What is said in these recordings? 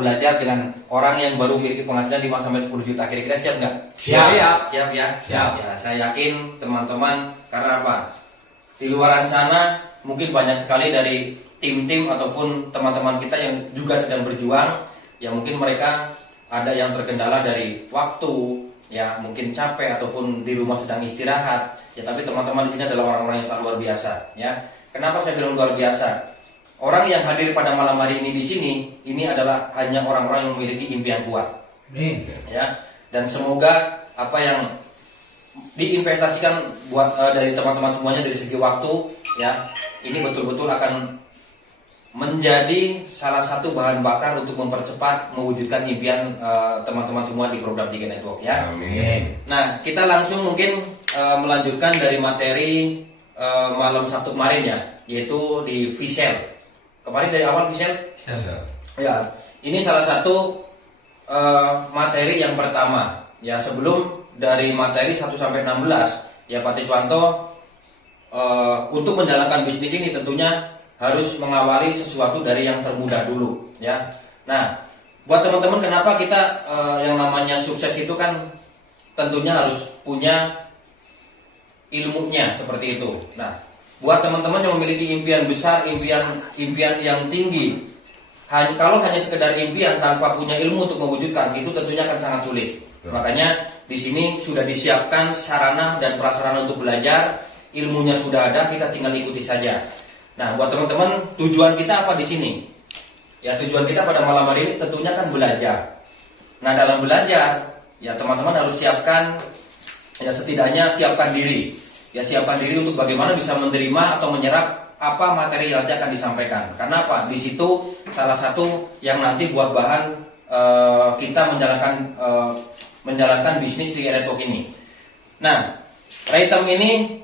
belajar dengan orang yang baru memiliki penghasilan 5 sampai 10 juta. Kira-kira siap nggak? Siap ya. Siap. Ya, saya yakin teman-teman, karena apa? Di luaran sana mungkin banyak sekali dari tim-tim ataupun teman-teman kita yang juga sedang berjuang. Ya mungkin mereka ada yang terkendala dari waktu, ya mungkin capek ataupun di rumah sedang istirahat. Ya tapi teman-teman di sini adalah orang-orang yang sangat luar biasa. Ya, kenapa saya bilang luar biasa? Orang yang hadir pada malam hari ini di sini, ini adalah hanya orang-orang yang memiliki impian kuat. Ya, dan semoga apa yang diinvestasikan buat dari teman-teman semuanya dari segi waktu, ya, ini betul-betul akan menjadi salah satu bahan bakar untuk mempercepat mewujudkan impian teman-teman semua di program 3 Network, ya. Amin. Nah, kita langsung mungkin melanjutkan dari materi malam Sabtu kemarin, ya, yaitu di Visel. Kemarin dari awal Visel. Ya, ini salah satu materi yang pertama. Ya, sebelum dari materi 1 sampai 16, ya Pak Tiswanto untuk menjalankan bisnis ini tentunya harus mengawali sesuatu dari yang termudah dulu, ya. Nah, buat teman-teman, kenapa kita yang namanya sukses itu kan tentunya harus punya ilmunya seperti itu. Nah, buat teman-teman yang memiliki impian besar, impian yang tinggi, kalau hanya sekedar impian tanpa punya ilmu untuk mewujudkan, itu tentunya akan sangat sulit. Makanya di sini sudah disiapkan sarana dan prasarana untuk belajar, ilmunya sudah ada, kita tinggal ikuti saja. Nah, buat teman-teman, tujuan kita apa di sini? Ya, tujuan kita pada malam hari ini tentunya kan belajar. Nah, dalam belajar, ya teman-teman harus siapkan, ya setidaknya siapkan diri. Ya, siapkan diri untuk bagaimana bisa menerima atau menyerap apa materi yang nanti akan disampaikan. Karena apa? Di situ salah satu yang nanti buat bahan kita menjalankan bisnis di Network ini. Nah, Raitem ini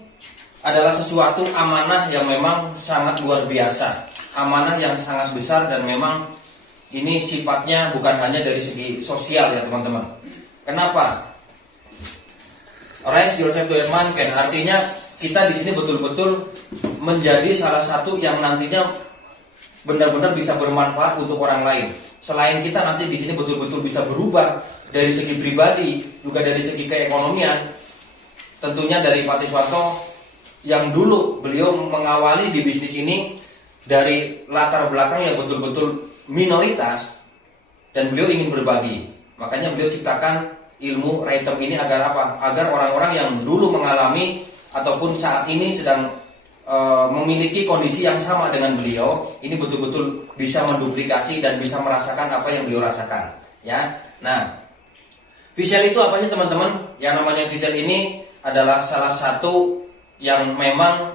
adalah sesuatu amanah yang memang sangat luar biasa, amanah yang sangat besar, dan memang ini sifatnya bukan hanya dari segi sosial, ya teman-teman. Kenapa? Raise yourself to earn can, artinya kita di sini betul-betul menjadi salah satu yang nantinya benar-benar bisa bermanfaat untuk orang lain. Selain kita nanti di sini betul-betul bisa berubah dari segi pribadi, juga dari segi keekonomian. Tentunya dari Pak Tiswanto yang dulu beliau mengawali di bisnis ini dari latar belakang yang betul-betul minoritas, dan beliau ingin berbagi. Makanya beliau ciptakan ilmu Raitem ini agar apa? Agar orang-orang yang dulu mengalami ataupun saat ini sedang memiliki kondisi yang sama dengan beliau, ini betul-betul bisa menduplikasi dan bisa merasakan apa yang beliau rasakan, ya. Nah, Visel itu apa sih teman-teman? Yang namanya Visel ini adalah salah satu yang memang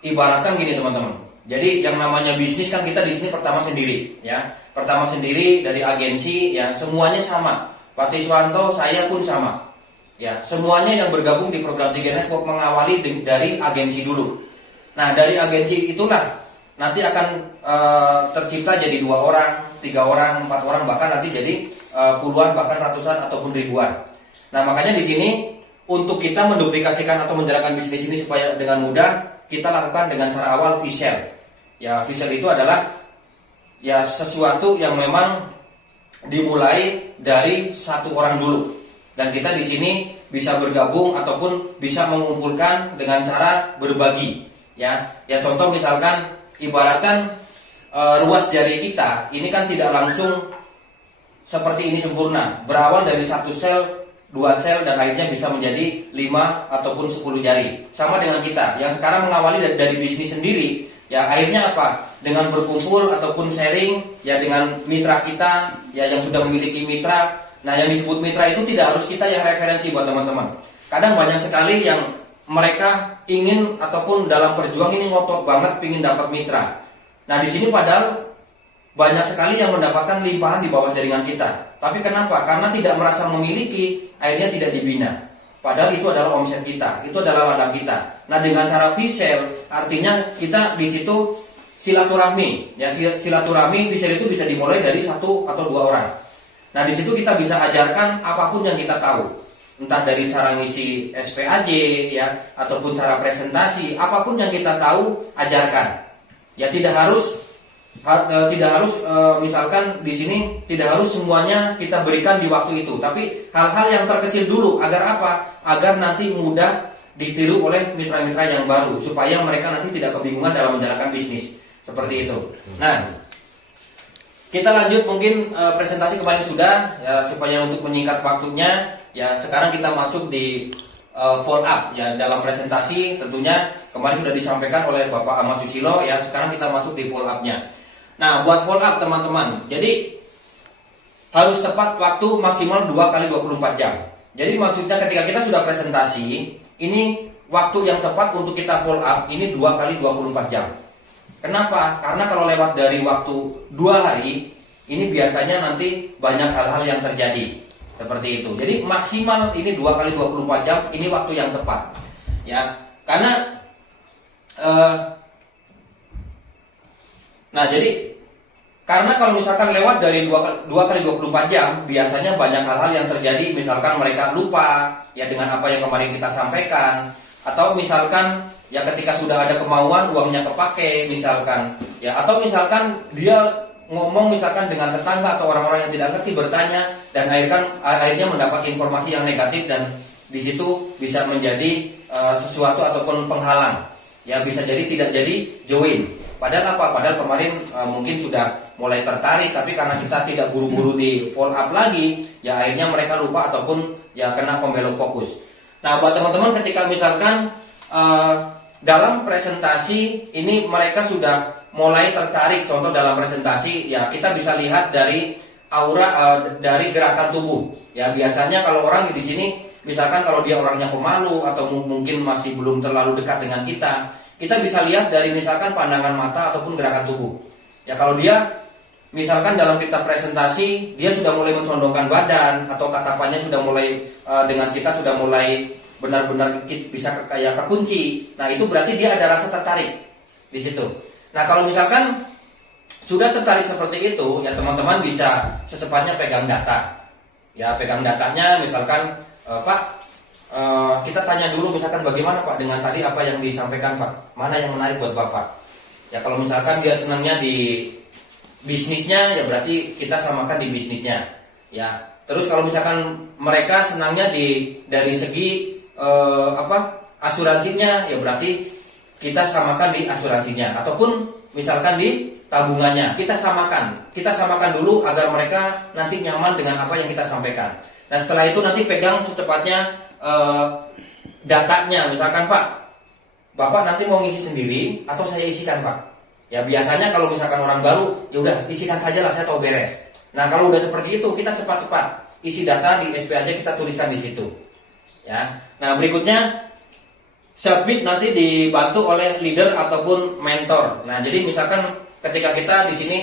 ibaratkan gini teman-teman. Jadi yang namanya bisnis kan kita di sini pertama sendiri, ya. Pertama sendiri dari agensi, ya semuanya sama. Pak Tiswanto, saya pun sama. Ya, semuanya yang bergabung di program 3 Network mengawali dari agensi dulu. Nah, dari agensi itulah nanti akan tercipta jadi 2 orang, 3 orang, 4 orang, bahkan nanti jadi puluhan, bahkan ratusan ataupun ribuan. Nah, makanya di sini untuk kita menduplikasikan atau menjalankan bisnis ini supaya dengan mudah, kita lakukan dengan cara awal Visel. Ya, Visel itu adalah ya sesuatu yang memang dimulai dari 1 orang dulu. Dan kita di sini bisa bergabung ataupun bisa mengumpulkan dengan cara berbagi, ya. Ya contoh misalkan ibaratkan ruas jari kita ini kan tidak langsung seperti ini sempurna. Berawal dari 1 sel, 2 sel, dan akhirnya bisa menjadi 5 ataupun 10 jari. Sama dengan kita yang sekarang mengawali dari bisnis sendiri, ya akhirnya apa? Dengan berkumpul ataupun sharing, ya dengan mitra kita, ya yang sudah memiliki mitra. Nah, yang disebut mitra itu tidak harus kita yang referensi buat teman-teman. Kadang banyak sekali yang mereka ingin ataupun dalam perjuangan ini ngotot banget ingin dapat mitra. Nah, di sini padahal banyak sekali yang mendapatkan limpahan di bawah jaringan kita. Tapi kenapa? Karena tidak merasa memiliki, akhirnya tidak dibina. Padahal itu adalah omset kita, itu adalah ladang kita. Nah, dengan cara Visel, artinya kita di situ silaturahmi. Ya, silaturahmi Visel itu bisa dimulai dari 1 atau 2 orang. Nah, di situ kita bisa ajarkan apapun yang kita tahu. Entah dari cara ngisi SPAJ, ya, ataupun cara presentasi, apapun yang kita tahu, ajarkan. Ya, tidak harus Tidak harus misalkan di sini tidak harus semuanya kita berikan di waktu itu, tapi hal-hal yang terkecil dulu agar apa? Agar nanti mudah ditiru oleh mitra-mitra yang baru supaya mereka nanti tidak kebingungan dalam menjalankan bisnis seperti itu. Nah, kita lanjut mungkin presentasi kemarin sudah ya, supaya untuk menyingkat waktunya ya sekarang kita masuk di follow up ya dalam presentasi tentunya kemarin sudah disampaikan oleh Bapak Ahmad Susilo ya, sekarang kita masuk di follow up-nya. Nah, buat follow up teman-teman, jadi harus tepat waktu maksimal 2 kali 24 jam. Jadi maksudnya ketika kita sudah presentasi, ini waktu yang tepat untuk kita follow up ini 2 kali 24 jam. Kenapa? Karena kalau lewat dari waktu 2 hari, ini biasanya nanti banyak hal-hal yang terjadi. Seperti itu. Jadi maksimal ini 2 kali 24 jam, ini waktu yang tepat. Ya, karena nah, jadi karena kalau misalkan lewat dari 2 kali 24 jam, biasanya banyak hal-hal yang terjadi. Misalkan mereka lupa ya dengan apa yang kemarin kita sampaikan, atau misalkan ya ketika sudah ada kemauan uangnya kepake misalkan ya, atau misalkan dia ngomong misalkan dengan tetangga atau orang-orang yang tidak ngerti bertanya dan akhirnya mendapat informasi yang negatif dan di situ bisa menjadi sesuatu ataupun penghalang. Ya bisa jadi tidak jadi join. Padahal apa? Padahal kemarin mungkin sudah mulai tertarik, tapi karena kita tidak buru-buru di follow up lagi, ya akhirnya mereka lupa ataupun ya kena pembelok fokus. Nah, buat teman-teman ketika misalkan dalam presentasi ini mereka sudah mulai tertarik, contoh dalam presentasi ya kita bisa lihat dari aura dari gerakan tubuh. Ya biasanya kalau orang di sini misalkan kalau dia orangnya pemalu atau mungkin masih belum terlalu dekat dengan kita bisa lihat dari misalkan pandangan mata ataupun gerakan tubuh. Ya kalau dia misalkan dalam kita presentasi dia sudah mulai mencondongkan badan atau tatapannya sudah mulai dengan kita sudah mulai benar-benar bisa kayak kekunci. Nah, itu berarti dia ada rasa tertarik di situ. Nah, kalau misalkan sudah tertarik seperti itu, ya teman-teman bisa secepatnya pegang data. Ya, pegang datanya misalkan Pak, kita tanya dulu misalkan bagaimana Pak dengan tadi apa yang disampaikan Pak? Mana yang menarik buat Bapak? Ya, kalau misalkan dia senangnya di bisnisnya, ya berarti kita samakan di bisnisnya. Ya, terus kalau misalkan mereka senangnya dari segi asuransinya, ya berarti kita samakan di asuransinya, ataupun misalkan di tabungannya kita samakan dulu agar mereka nanti nyaman dengan apa yang kita sampaikan. Nah, setelah itu nanti pegang secepatnya datanya, misalkan Pak, Bapak nanti mau ngisi sendiri atau saya isikan Pak? Ya biasanya kalau misalkan orang baru, ya udah isikan saja lah, saya tahu beres. Nah, kalau udah seperti itu kita cepat-cepat isi data di SP aja, kita tuliskan di situ. Ya. Nah, berikutnya submit nanti dibantu oleh leader ataupun mentor. Nah, jadi misalkan ketika kita di sini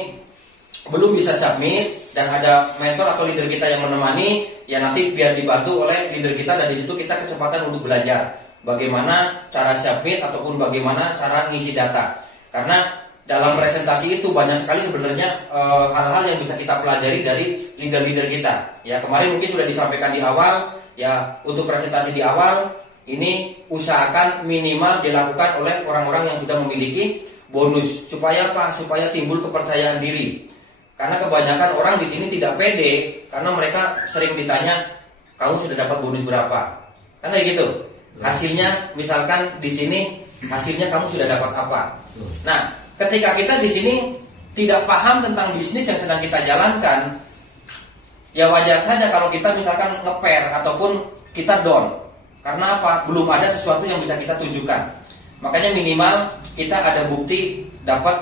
belum bisa submit dan ada mentor atau leader kita yang menemani, ya nanti biar dibantu oleh leader kita dan di situ kita kesempatan untuk belajar bagaimana cara submit ataupun bagaimana cara ngisi data. Karena dalam presentasi itu banyak sekali sebenarnya hal-hal yang bisa kita pelajari dari leader-leader kita. Ya, kemarin mungkin sudah disampaikan di awal. Ya, untuk presentasi di awal ini usahakan minimal dilakukan oleh orang-orang yang sudah memiliki bonus. Supaya apa? Supaya timbul kepercayaan diri. Karena kebanyakan orang di sini tidak pede karena mereka sering ditanya, "Kamu sudah dapat bonus berapa?" Kan kayak gitu. Hasilnya misalkan di sini hasilnya kamu sudah dapat apa? Nah, ketika kita di sini tidak paham tentang bisnis yang sedang kita jalankan, ya wajar saja kalau kita misalkan nge-pair ataupun kita down. Karena apa? Belum ada sesuatu yang bisa kita tunjukkan. Makanya minimal kita ada bukti dapat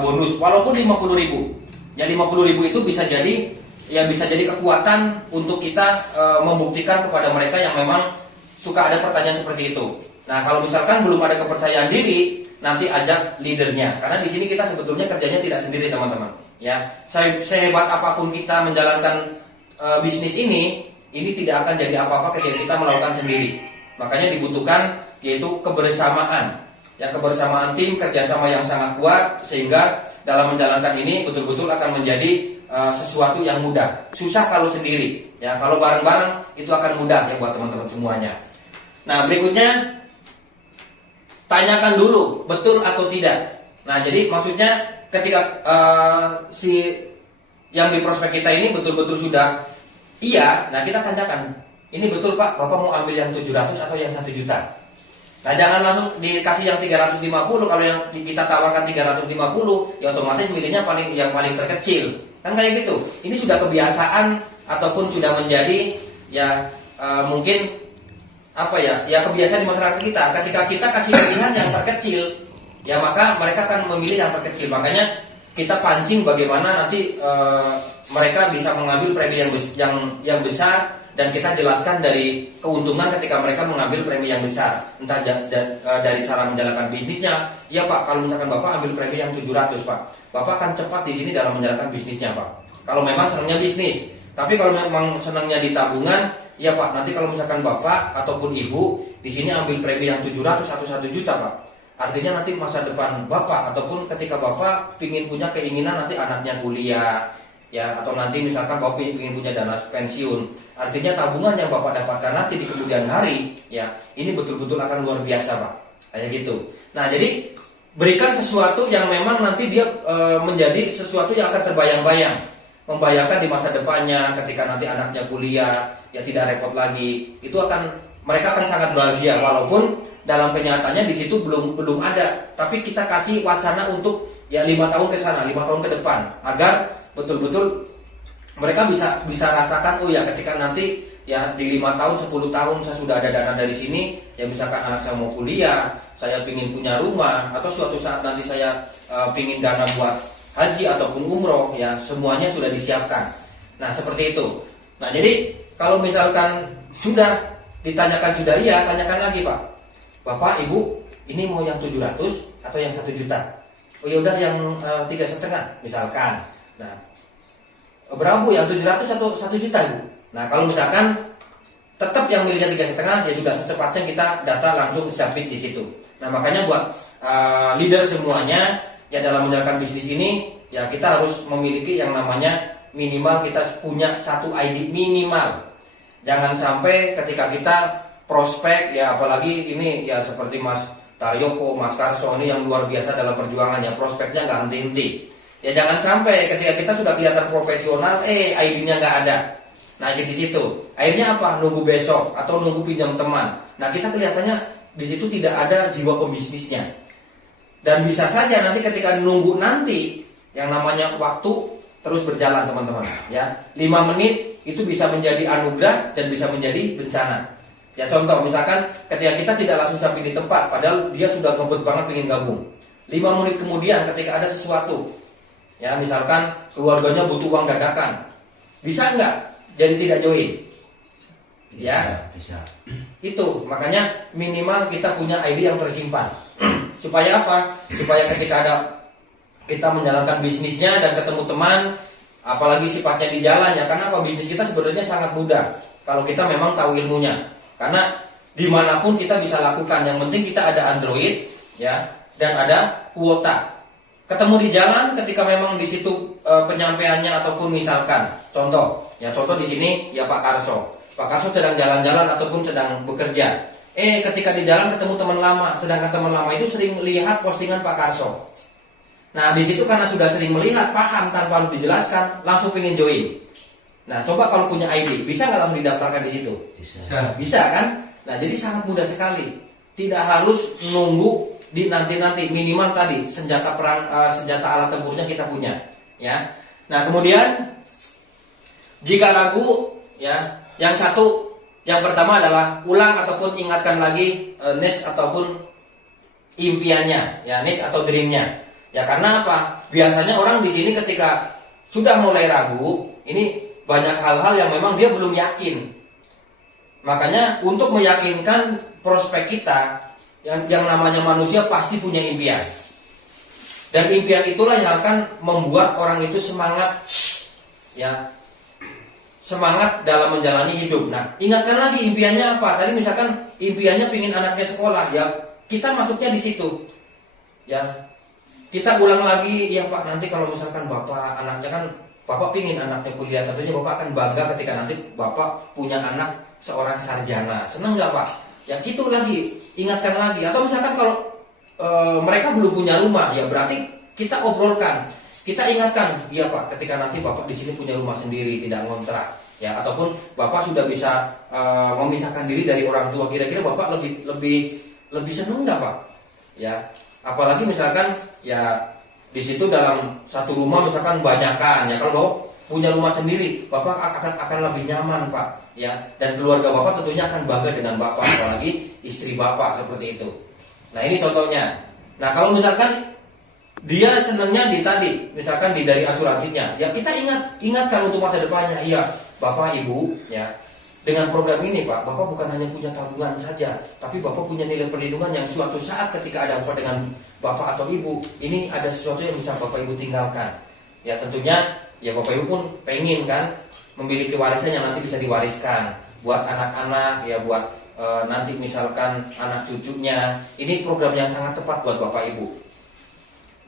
bonus walaupun 50.000. Ya 50.000 itu bisa jadi kekuatan untuk kita membuktikan kepada mereka yang memang suka ada pertanyaan seperti itu. Nah, kalau misalkan belum ada kepercayaan diri, nanti ajak leadernya. Karena di sini kita sebetulnya kerjanya tidak sendiri, teman-teman. Ya, sehebat apapun kita menjalankan bisnis ini tidak akan jadi apa-apa ketika kita melakukan sendiri. Makanya dibutuhkan yaitu kebersamaan. Ya, kebersamaan tim, kerjasama yang sangat kuat sehingga dalam menjalankan ini betul-betul akan menjadi sesuatu yang mudah. Susah kalau sendiri. Ya, kalau bareng-bareng itu akan mudah ya buat teman-teman semuanya. Nah, berikutnya tanyakan dulu betul atau tidak. Nah, jadi maksudnya ketika si yang di prospek kita ini betul-betul sudah iya, nah kita tanyakan, ini betul Pak, Bapak mau ambil yang 700 atau yang 1 juta? Nah jangan langsung dikasih yang 350, kalau yang kita tawarkan 350, ya otomatis milihnya yang paling terkecil. Kan kayak gitu. Ini sudah kebiasaan ataupun sudah menjadi ya mungkin apa ya kebiasaan di masyarakat kita. Ketika kita kasih pilihan yang terkecil, ya maka mereka akan memilih yang terkecil. Makanya kita pancing bagaimana nanti mereka bisa mengambil premi yang besar, dan kita jelaskan dari keuntungan ketika mereka mengambil premi yang besar. Entah dari cara menjalankan bisnisnya. Ya Pak, kalau misalkan Bapak ambil premi yang 700 Pak, Bapak akan cepat di sini dalam menjalankan bisnisnya Pak. Kalau memang senangnya bisnis. Tapi kalau memang senangnya di tabungan, ya Pak, nanti kalau misalkan Bapak ataupun Ibu di sini ambil premi yang 700 atau 1 juta Pak, artinya nanti masa depan Bapak ataupun ketika Bapak ingin punya keinginan nanti anaknya kuliah, ya, atau nanti misalkan Bapak ingin punya dana pensiun, artinya tabungan yang Bapak dapatkan nanti di kemudian hari, ya, ini betul-betul akan luar biasa Pak, kayak gitu. Nah jadi berikan sesuatu yang memang nanti dia menjadi sesuatu yang akan terbayang-bayang, membayangkan di masa depannya ketika nanti anaknya kuliah, ya tidak repot lagi, itu mereka akan sangat bahagia walaupun dalam kenyataannya di situ belum ada, tapi kita kasih wacana untuk ya 5 tahun ke sana, 5 tahun ke depan, agar betul-betul mereka bisa rasakan, oh ya ketika nanti ya di 5 tahun, 10 tahun saya sudah ada dana dari sini, ya misalkan anak saya mau kuliah, saya pingin punya rumah, atau suatu saat nanti saya pingin dana buat haji ataupun umroh, ya semuanya sudah disiapkan. Nah seperti itu. Nah jadi kalau misalkan sudah ditanyakan sudah iya, tanyakan lagi Pak, Bapak Ibu ini mau yang 700 atau yang 1 juta? Oh ya udah yang 3,5 misalkan. Nah berapa Bu, yang 700 atau 1 juta Bu? Nah kalau misalkan tetap yang milihnya 3,5, ya sudah secepatnya kita data langsung submit di situ. Nah makanya buat leader semuanya ya dalam menjalankan bisnis ini, ya kita harus memiliki yang namanya minimal kita punya 1 ID minimal. Jangan sampai ketika kita prospek, ya apalagi ini ya seperti Mas Taryoko, Mas Karso ini yang luar biasa dalam perjuangannya, prospeknya nggak henti-henti. Ya jangan sampai ketika kita sudah kelihatan profesional, ID-nya nggak ada. Nah di situ, akhirnya apa? Nunggu besok atau nunggu pinjam teman. Nah kita kelihatannya di situ tidak ada jiwa pebisnisnya. Dan bisa saja nanti ketika nunggu nanti, yang namanya waktu terus berjalan teman-teman. Ya 5 menit itu bisa menjadi anugerah dan bisa menjadi bencana. Ya contoh misalkan ketika kita tidak langsung sampai di tempat, padahal dia sudah ngebet banget pengen gabung. 5 menit kemudian ketika ada sesuatu, ya misalkan keluarganya butuh uang dadakan, bisa nggak jadi tidak join? Ya bisa. Itu makanya minimal kita punya ID yang tersimpan. Supaya apa? Supaya ketika kita menjalankan bisnisnya dan ketemu teman, apalagi sifatnya di jalan, ya karena apa, bisnis kita sebenarnya sangat mudah kalau kita memang tahu ilmunya. Karena dimanapun kita bisa lakukan, yang penting kita ada Android, ya, dan ada kuota. Ketemu di jalan, ketika memang di situ penyampaiannya ataupun misalkan, contoh di sini ya Pak Karso sedang jalan-jalan ataupun sedang bekerja. Ketika di jalan ketemu teman lama, sedangkan teman lama itu sering lihat postingan Pak Karso. Nah di situ karena sudah sering melihat, paham tanpa harus dijelaskan, langsung pengen join. Nah coba kalau punya ID, bisa nggak langsung didaftarkan di situ? Bisa kan? Nah jadi sangat mudah sekali. Tidak harus nunggu di nanti minimal tadi senjata alat tempurnya kita punya. Ya. Nah kemudian jika ragu, ya yang pertama adalah ulang ataupun ingatkan lagi niche ataupun impiannya, ya niche atau dreamnya. Ya karena apa? Biasanya orang di sini ketika sudah mulai ragu, ini banyak hal-hal yang memang dia belum yakin. Makanya untuk meyakinkan prospek kita, yang namanya manusia pasti punya impian. Dan impian itulah yang akan membuat orang itu semangat, ya semangat dalam menjalani hidup. Nah, ingatkan lagi impiannya apa? Tadi misalkan impiannya pingin anaknya sekolah, ya kita masuknya di situ. Ya. Kita ulang lagi, ya Pak, nanti kalau misalkan Bapak pingin anaknya kuliah, tentunya Bapak akan bangga ketika nanti Bapak punya anak seorang sarjana. Senang nggak Pak? Ya gitu lagi, ingatkan lagi. Atau misalkan kalau mereka belum punya rumah, ya berarti kita obrolkan, kita ingatkan, iya Pak, ketika nanti Bapak di sini punya rumah sendiri, tidak ngontrak, ya, ataupun Bapak sudah bisa memisahkan diri dari orang tua, kira-kira Bapak lebih seneng nggak Pak? Ya, apalagi misalkan ya di situ dalam satu rumah misalkan banyakan, ya, kalau Bapak punya rumah sendiri, Bapak akan lebih nyaman Pak, ya, dan keluarga Bapak tentunya akan bangga dengan Bapak, apalagi istri Bapak seperti itu. Nah, ini contohnya. Nah, kalau misalkan dia senangnya misalkan dari asuransinya, ya kita ingatkan untuk masa depannya. Iya, Bapak Ibu, ya, dengan program ini Pak, Bapak bukan hanya punya tabungan saja, tapi Bapak punya nilai perlindungan yang suatu saat ketika ada apa dengan Bapak atau Ibu, ini ada sesuatu yang bisa Bapak Ibu tinggalkan. Ya, tentunya ya Bapak Ibu pun pengen kan memiliki warisan yang nanti bisa diwariskan buat anak-anak, ya, buat nanti misalkan anak cucunya. Ini program yang sangat tepat buat Bapak Ibu.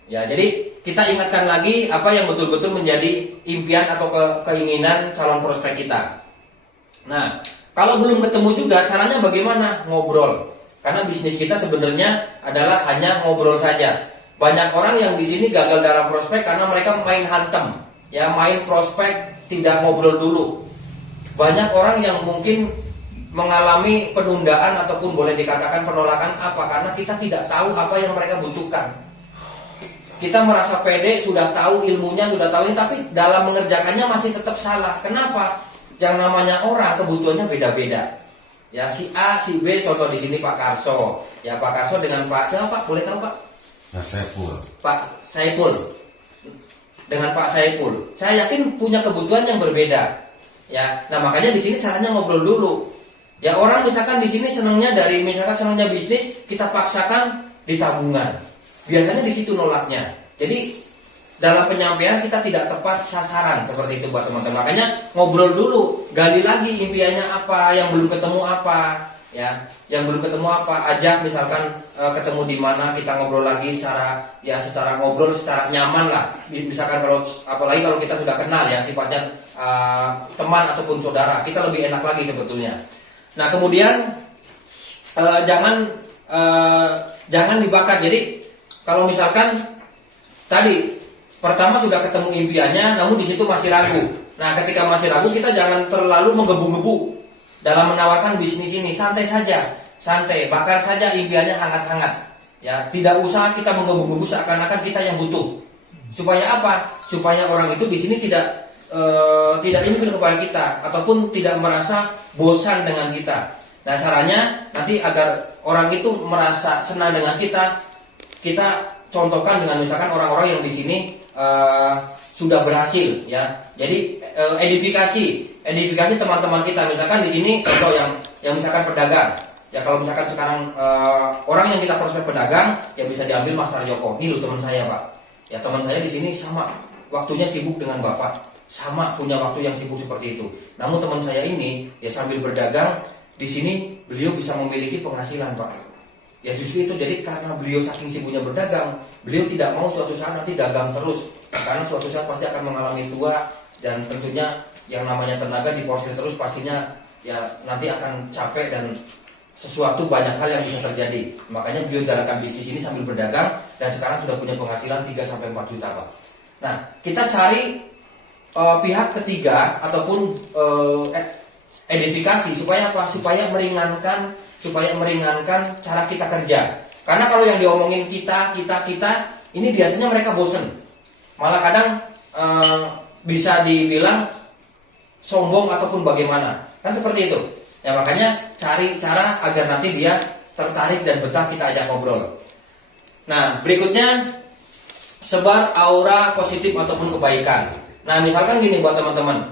Ya, jadi kita ingatkan lagi apa yang betul-betul menjadi impian atau keinginan calon prospek kita. Nah, kalau belum ketemu juga, caranya bagaimana? Ngobrol. Karena bisnis kita sebenarnya adalah hanya ngobrol saja. Banyak orang yang di sini gagal dalam prospek karena mereka main hantem, ya, main prospek tidak ngobrol dulu. Banyak orang yang mungkin mengalami penundaan ataupun boleh dikatakan penolakan apa? Karena kita tidak tahu apa yang mereka butuhkan. Kita merasa pede, sudah tahu ilmunya, sudah tahu ini, tapi dalam mengerjakannya masih tetap salah. Kenapa? Yang namanya orang kebutuhannya beda-beda. Ya, si A, si B, contoh di sini Pak Karso. Ya, Pak Karso dengan Pak siapa Pak? Boleh tahu Pak? Pak Saiful. Pak Saiful. Dengan Pak Saiful. Saya yakin punya kebutuhan yang berbeda. Ya, nah makanya di sini caranya ngobrol dulu. Ya, orang misalkan di sini senangnya senangnya bisnis, kita paksakan di tabungan. Biasanya di situ nolaknya. Jadi dalam penyampaian kita tidak tepat sasaran seperti itu buat teman-teman. Makanya ngobrol dulu, gali lagi impiannya apa, yang belum ketemu apa, ya, yang belum ketemu apa. Ajak misalkan ketemu di mana, kita ngobrol lagi secara ngobrol secara nyaman lah. Misalkan apalagi kalau kita sudah kenal, ya, sifatnya teman ataupun saudara, kita lebih enak lagi sebetulnya. Nah, kemudian jangan dibakar. Jadi kalau misalkan tadi pertama sudah ketemu impiannya, namun di situ masih ragu. Nah, ketika masih ragu, kita jangan terlalu menggebu-gebu dalam menawarkan bisnis ini. Santai saja, santai, bakar saja impiannya hangat-hangat. Ya, tidak usah kita menggebu-gebu seakan-akan kita yang butuh. Supaya apa? Supaya orang itu di sini tidak ilfil kepada kita ataupun tidak merasa bosan dengan kita. Nah, caranya nanti agar orang itu merasa senang dengan kita contohkan dengan misalkan orang-orang yang di sini sudah berhasil, ya. Jadi edifikasi teman-teman kita. Misalkan di sini contoh yang misalkan pedagang. Ya, kalau misalkan sekarang orang yang kita prospek pedagang, ya bisa diambil Mas Tarjoko. Ini loh teman saya Pak. Ya, teman saya di sini sama waktunya sibuk dengan Bapak, sama punya waktu yang sibuk seperti itu. Namun teman saya ini ya sambil berdagang di sini beliau bisa memiliki penghasilan Pak. Ya, justru itu, jadi karena beliau saking sibuknya berdagang, beliau tidak mau suatu saat nanti dagang terus, karena suatu saat pasti akan mengalami tua, dan tentunya yang namanya tenaga diporsir terus pastinya ya nanti akan capek dan sesuatu banyak hal yang bisa terjadi. Makanya beliau jalankan bisnis ini sambil berdagang, dan sekarang sudah punya penghasilan 3-4 juta Pak. Nah, kita cari pihak ketiga ataupun edifikasi supaya apa? Supaya meringankan cara kita kerja. Karena kalau yang diomongin kita, ini biasanya mereka bosen. Malah kadang bisa dibilang sombong ataupun bagaimana. Kan seperti itu. Ya, makanya cari cara agar nanti dia tertarik dan betah kita ajak ngobrol. Nah, berikutnya sebar aura positif ataupun kebaikan. Nah, misalkan gini buat teman-teman.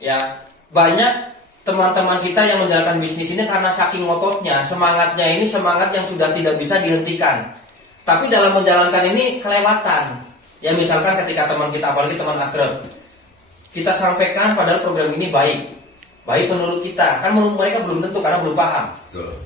Ya, banyak teman-teman kita yang menjalankan bisnis ini karena saking ngototnya, semangatnya ini semangat yang sudah tidak bisa dihentikan. Tapi dalam menjalankan ini kelewatan. Ya, misalkan ketika teman kita, apalagi teman akrab, kita sampaikan padahal program ini baik menurut kita, kan menurut mereka belum tentu karena belum paham.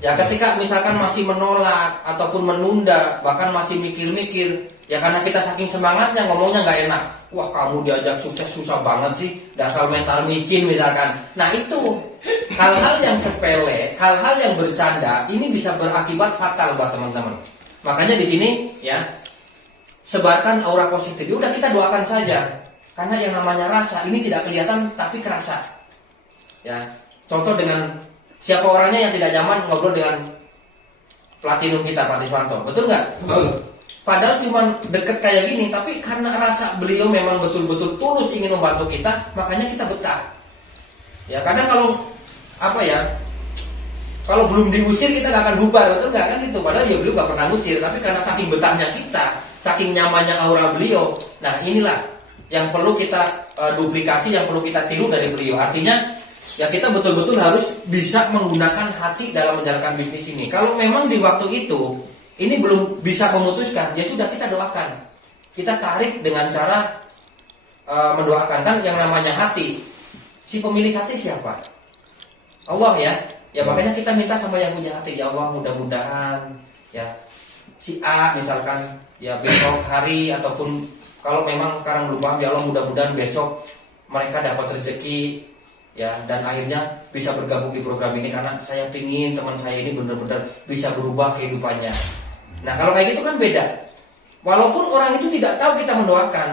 Ya, ketika misalkan masih menolak ataupun menunda, bahkan masih mikir-mikir, ya karena kita saking semangatnya ngomongnya nggak enak. Wah, kamu diajak sukses susah banget sih, dasar mental miskin misalkan. Nah, itu hal-hal yang sepele, hal-hal yang bercanda, ini bisa berakibat fatal buat teman-teman. Makanya di sini ya sebarkan aura positif. Ya udah, kita doakan saja. Karena yang namanya rasa ini tidak kelihatan tapi kerasa. Ya, contoh dengan siapa orangnya yang tidak nyaman ngobrol dengan platinum kita, Pak Tiswanto, betul nggak? Betul. Padahal cuma deket kayak gini, tapi karena rasa beliau memang betul-betul tulus ingin membantu kita, makanya kita betah. Ya, karena kalau apa ya, kalau belum diusir kita nggak akan bubar, betul nggak kan gitu? Padahal ya beliau nggak pernah ngusir, tapi karena saking betahnya kita, saking nyamannya aura beliau, nah inilah yang perlu kita duplikasi, yang perlu kita tiru dari beliau. Artinya ya kita betul-betul harus bisa menggunakan hati dalam menjalankan bisnis ini. Kalau memang di waktu itu ini belum bisa memutuskan, ya sudah, kita doakan. Kita tarik dengan cara mendoakan. Kan yang namanya hati, si pemilik hati siapa? Allah ya. Ya makanya kita minta sama yang punya hati, ya Allah, mudah-mudahan ya si A misalkan ya besok hari, ataupun kalau memang sekarang belum paham, ya Allah mudah-mudahan besok mereka dapat rezeki ya, dan akhirnya bisa bergabung di program ini, karena saya pingin teman saya ini benar-benar bisa berubah kehidupannya. Nah kalau kayak gitu kan beda. Walaupun orang itu tidak tahu kita mendoakan,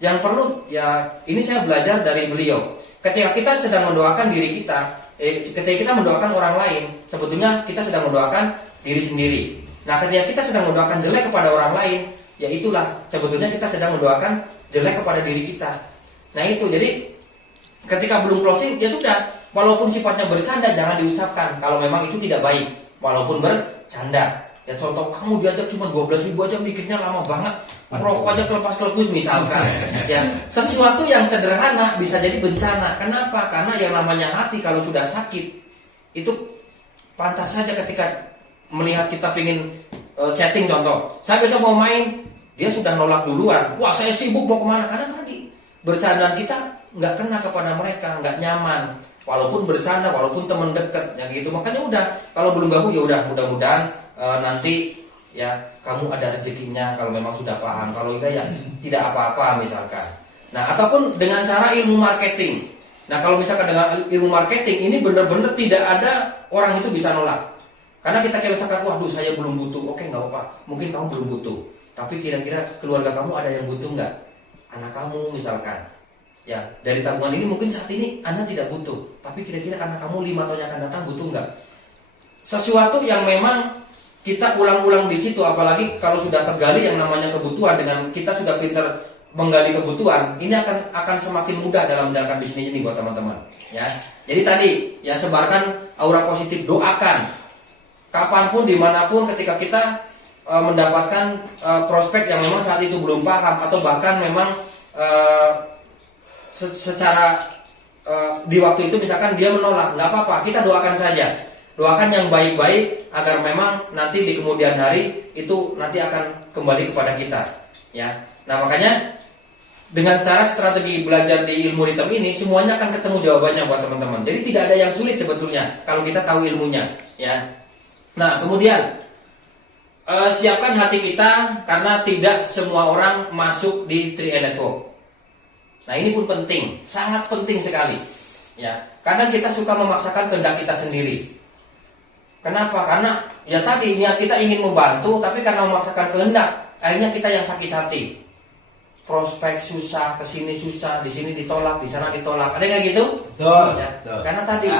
yang perlu ya ini saya belajar dari beliau. Ketika kita sedang mendoakan diri kita, ketika kita mendoakan orang lain, sebetulnya kita sedang mendoakan diri sendiri. Nah ketika kita sedang mendoakan jelek kepada orang lain, ya itulah sebetulnya kita sedang mendoakan jelek kepada diri kita. Nah itu, jadi ketika belum closing, ya sudah, walaupun sifatnya bercanda jangan diucapkan kalau memang itu tidak baik, walaupun bercanda. Ya contoh, kamu diajak cuma 12.000 aja mikirnya lama banget, rokok aja kelepas-kelepus misalkan. Ya, sesuatu yang sederhana bisa jadi bencana. Kenapa? Karena yang namanya hati kalau sudah sakit, itu pantas saja ketika melihat kita pingin chatting, contoh, saya besok mau main, dia sudah nolak duluan. Wah, saya sibuk mau kemana? Karena tadi bercandaan kita nggak kena kepada mereka, nggak nyaman. Walaupun bercanda, walaupun teman dekat, ya gitu. Makanya udah, kalau belum gabung ya udah, mudah-mudahan nanti ya kamu ada rezekinya kalau memang sudah paham. Kalau enggak ya tidak apa-apa misalkan. Nah ataupun dengan cara ilmu marketing. Nah kalau misalkan dengan ilmu marketing ini benar-benar tidak ada orang itu bisa nolak. Karena kita kayak misalkan, waduh saya belum butuh. Oke, nggak apa, mungkin kamu belum butuh, tapi kira-kira keluarga kamu ada yang butuh nggak? Anak kamu misalkan. Ya dari tabungan ini mungkin saat ini Anda tidak butuh, tapi kira-kira anak kamu 5 tahun yang akan datang butuh nggak? Sesuatu yang memang kita ulang-ulang di situ, apalagi kalau sudah tergali yang namanya kebutuhan, dengan kita sudah pintar menggali kebutuhan, ini akan semakin mudah dalam menjalankan bisnis ini buat teman-teman. Ya, jadi tadi ya sebarkan aura positif, doakan, kapanpun, dimanapun, ketika kita mendapatkan prospek yang memang saat itu belum paham, atau bahkan memang secara di waktu itu misalkan dia menolak, nggak apa-apa, kita doakan saja. Doakan yang baik-baik agar memang nanti di kemudian hari itu nanti akan kembali kepada kita. Ya, nah makanya dengan cara strategi belajar di ilmu ritem ini semuanya akan ketemu jawabannya buat teman-teman. Jadi tidak ada yang sulit sebetulnya kalau kita tahu ilmunya. Ya, nah kemudian siapkan hati kita, karena tidak semua orang masuk di 3 Network. Nah ini pun penting, sangat penting sekali. Ya, kadang kita suka memaksakan kehendak kita sendiri. Kenapa? Karena ya tadi niat kita ingin membantu, tapi karena memaksakan kehendak, akhirnya kita yang sakit hati. Prospek susah, kesini susah, di sini ditolak, di sana ditolak. Ada kayak gitu? Betul. Ya. Betul. Karena tadi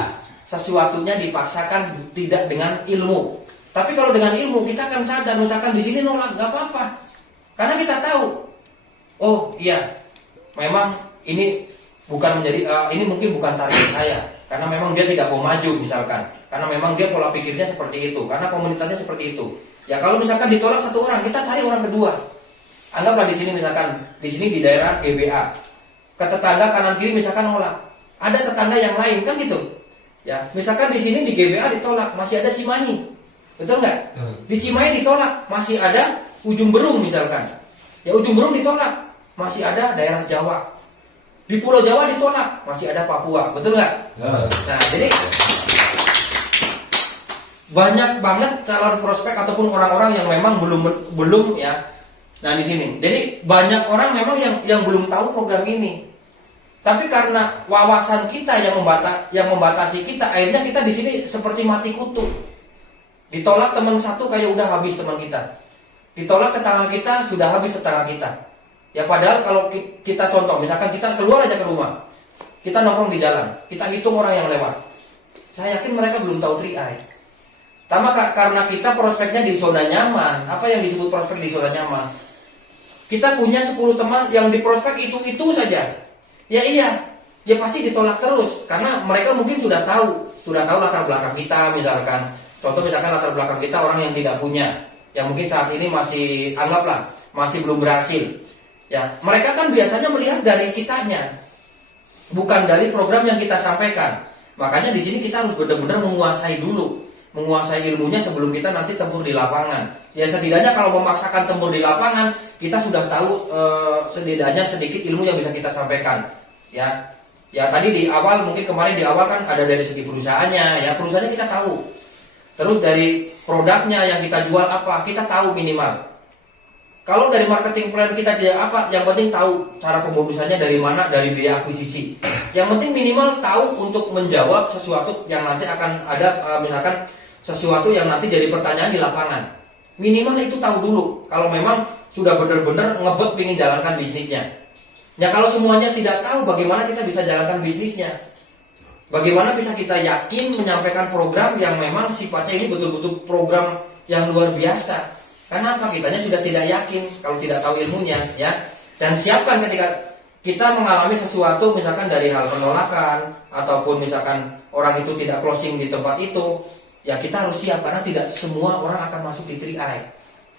sesuatunya dipaksakan tidak dengan ilmu. Tapi kalau dengan ilmu kita akan sadar, misalkan di sini nolak, nggak apa-apa. Karena kita tahu, oh iya, memang ini bukan menjadi, ini mungkin bukan target saya. Karena memang dia tidak mau maju misalkan. Karena memang dia pola pikirnya seperti itu, karena komunitasnya seperti itu. Ya kalau misalkan ditolak satu orang, kita cari orang kedua. Anggaplah di sini misalkan, di sini di daerah GBA, ke tetangga kanan kiri misalkan nolak, ada tetangga yang lain kan gitu. Ya misalkan di sini di GBA ditolak, masih ada Cimahi, betul nggak? Di Cimahi ditolak, masih ada Ujung Berung misalkan. Ya Ujung Berung ditolak, masih ada daerah Jawa. Di Pulau Jawa ditolak, masih ada Papua, betul nggak? Nah jadi banyak banget calon prospek ataupun orang-orang yang memang belum ya. Nah di sini, jadi banyak orang memang yang belum tahu program ini. Tapi karena wawasan kita yang membatasi kita, akhirnya kita di sini seperti mati kutu. Ditolak teman satu kayak udah habis teman kita. ditolak tetangga kita sudah habis tetangga kita. Ya padahal kalau kita contoh, misalkan kita keluar aja ke rumah, kita nongkrong di jalan, kita hitung orang yang lewat. Saya yakin mereka belum tahu 3i. Karena kita prospeknya di zona nyaman. Apa yang disebut prospek di zona nyaman? Kita punya 10 teman yang di prospek itu saja. Ya iya, ya pasti ditolak terus. Karena mereka mungkin sudah tahu latar belakang kita misalkan. Contoh misalkan latar belakang kita orang yang tidak punya, yang mungkin saat ini masih, anggaplah, masih belum berhasil. Ya, mereka kan biasanya melihat dari kitanya, bukan dari program yang kita sampaikan. Makanya di sini kita harus benar-benar menguasai ilmunya sebelum kita nanti tempur di lapangan. Ya setidaknya kalau memaksakan tempur di lapangan, kita sudah tahu setidaknya sedikit ilmu yang bisa kita sampaikan. Ya tadi di awal, mungkin kemarin di awal kan ada dari segi perusahaannya, ya perusahaannya kita tahu. Terus dari produknya yang kita jual apa, kita tahu minimal. Kalau dari marketing plan kita tidak apa, yang penting tahu cara pemodusannya dari mana, dari biaya akuisisi. Yang penting minimal tahu untuk menjawab sesuatu yang nanti akan ada, misalkan sesuatu yang nanti jadi pertanyaan di lapangan. Minimal itu tahu dulu. Kalau memang sudah benar-benar ngebet ingin jalankan bisnisnya. Ya kalau semuanya tidak tahu, bagaimana kita bisa jalankan bisnisnya? Bagaimana bisa kita yakin menyampaikan program yang memang sifatnya ini betul-betul program yang luar biasa? Kenapa? Kitanya sudah tidak yakin kalau tidak tahu ilmunya, ya. Dan siapkan ketika kita mengalami sesuatu, misalkan dari hal penolakan ataupun misalkan orang itu tidak closing di tempat itu, ya kita harus siap karena tidak semua orang akan masuk di 3i.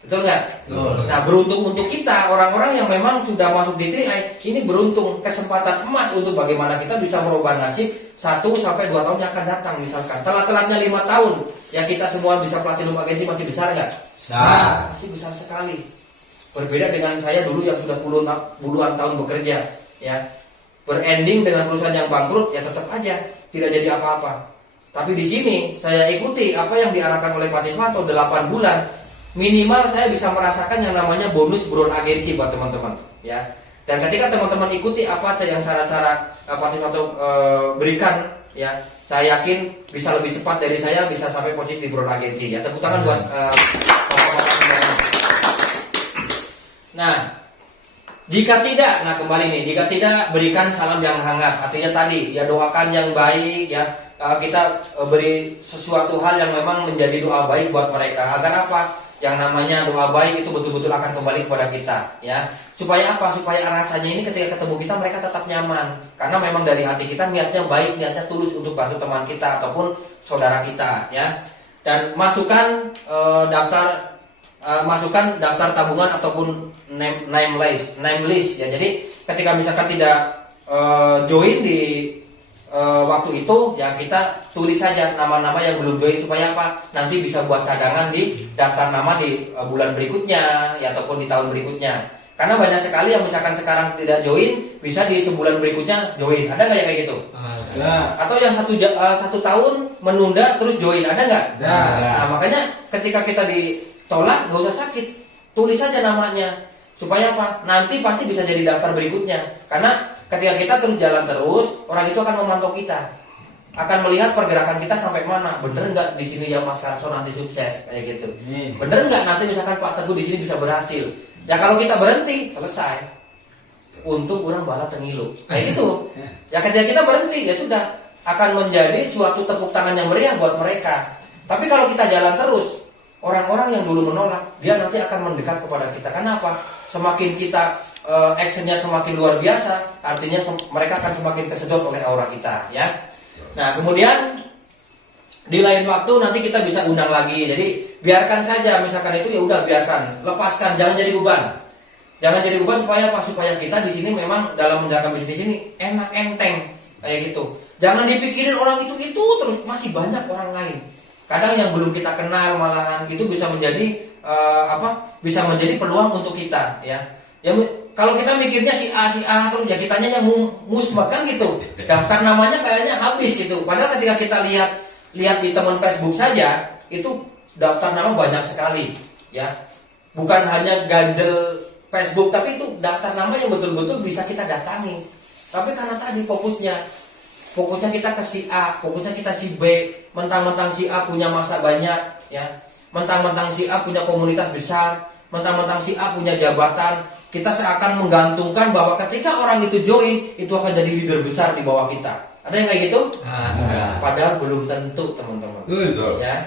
Betul nggak? Nah, beruntung untuk kita orang-orang yang memang sudah masuk di 3i, ini beruntung, kesempatan emas untuk bagaimana kita bisa merubah nasib 1-2 tahun yang akan datang. Misalkan telat-telatnya 5 tahun, ya kita semua bisa platinum agensi masih besar nggak? Masih besar sekali. Berbeda dengan saya dulu yang sudah puluhan tahun bekerja, ya. Berending dengan perusahaan yang bangkrut, ya tetap aja tidak jadi apa-apa. Tapi di sini saya ikuti apa yang diarahkan oleh Pak Tiswanto 8 bulan. Minimal saya bisa merasakan yang namanya bonus brown agensi buat teman-teman, ya. Dan ketika teman-teman ikuti apa yang cara-cara Pak Tiswanto berikan, ya, saya yakin bisa lebih cepat dari saya, bisa sampai posisi di brown agensi. Ya, tepuk tangan buat Nah, jika tidak, kembali nih, jika tidak berikan salam yang hangat. Artinya tadi, ya doakan yang baik, ya kita beri sesuatu hal yang memang menjadi doa baik buat mereka. Agar apa? Yang namanya doa baik itu betul-betul akan kembali kepada kita, ya. Supaya apa? Supaya rasanya ini ketika ketemu kita mereka tetap nyaman. Karena memang dari hati kita niatnya baik, niatnya tulus untuk bantu teman kita ataupun saudara kita, ya. Dan masukkan daftar tabungan ataupun name list, ya. Jadi ketika misalkan tidak join di waktu itu, ya kita tulis saja nama-nama yang belum join supaya apa? Nanti bisa buat cadangan di daftar nama di bulan berikutnya, ya ataupun di tahun berikutnya. Karena banyak sekali yang misalkan sekarang tidak join, bisa di sebulan berikutnya join. Ada nggak yang kayak gitu? Ada. Atau yang satu tahun menunda terus join, ada nggak? Ada. Nah, makanya ketika kita ditolak, nggak usah sakit, tulis saja namanya. Supaya apa? Nanti pasti bisa jadi daftar berikutnya. Karena ketika kita terus jalan terus, orang itu akan memantau kita, akan melihat pergerakan kita sampai mana. Bener nggak di sini ya Mas Karso nanti sukses kayak gitu? Bener nggak nanti misalkan Pak Teguh di sini bisa berhasil? Ya kalau kita berhenti, selesai. Untung kurang bala tengilu. Kayak gitu. Ya ketika kita berhenti, ya sudah akan menjadi suatu tepuk tangan yang meriah buat mereka. Tapi kalau kita jalan terus, orang-orang yang dulu menolak, dia nanti akan mendekat kepada kita. Kenapa? Semakin kita actionnya semakin luar biasa, artinya mereka akan semakin tersedot oleh aura kita, ya. Nah, kemudian di lain waktu nanti kita bisa undang lagi. Jadi biarkan saja, misalkan itu ya udah biarkan, lepaskan, jangan jadi beban. Jangan jadi beban supaya apa? Supaya kita di sini memang dalam menjalankan bisnis ini enak enteng kayak gitu. Jangan dipikirin orang itu terus, masih banyak orang lain. Kadang yang belum kita kenal malahan itu bisa menjadi bisa menjadi peluang untuk kita, ya. Ya kalau kita mikirnya si A terus ya kitanya yang musbat kan gitu. Daftar namanya kayaknya habis gitu. Padahal ketika kita lihat di teman Facebook saja, itu daftar nama banyak sekali, ya. Bukan hanya ganjel Facebook, tapi itu daftar nama yang betul-betul bisa kita datangi. Tapi karena tadi fokusnya kita ke si A, fokusnya kita si B, mentang-mentang si A punya masa banyak, ya. Mentang-mentang si A punya komunitas besar, mentang-mentang si A punya jabatan, kita seakan menggantungkan bahwa ketika orang itu join, itu akan jadi leader besar di bawah kita. Ada yang kayak gitu? Padahal belum tentu, teman-teman. Ya,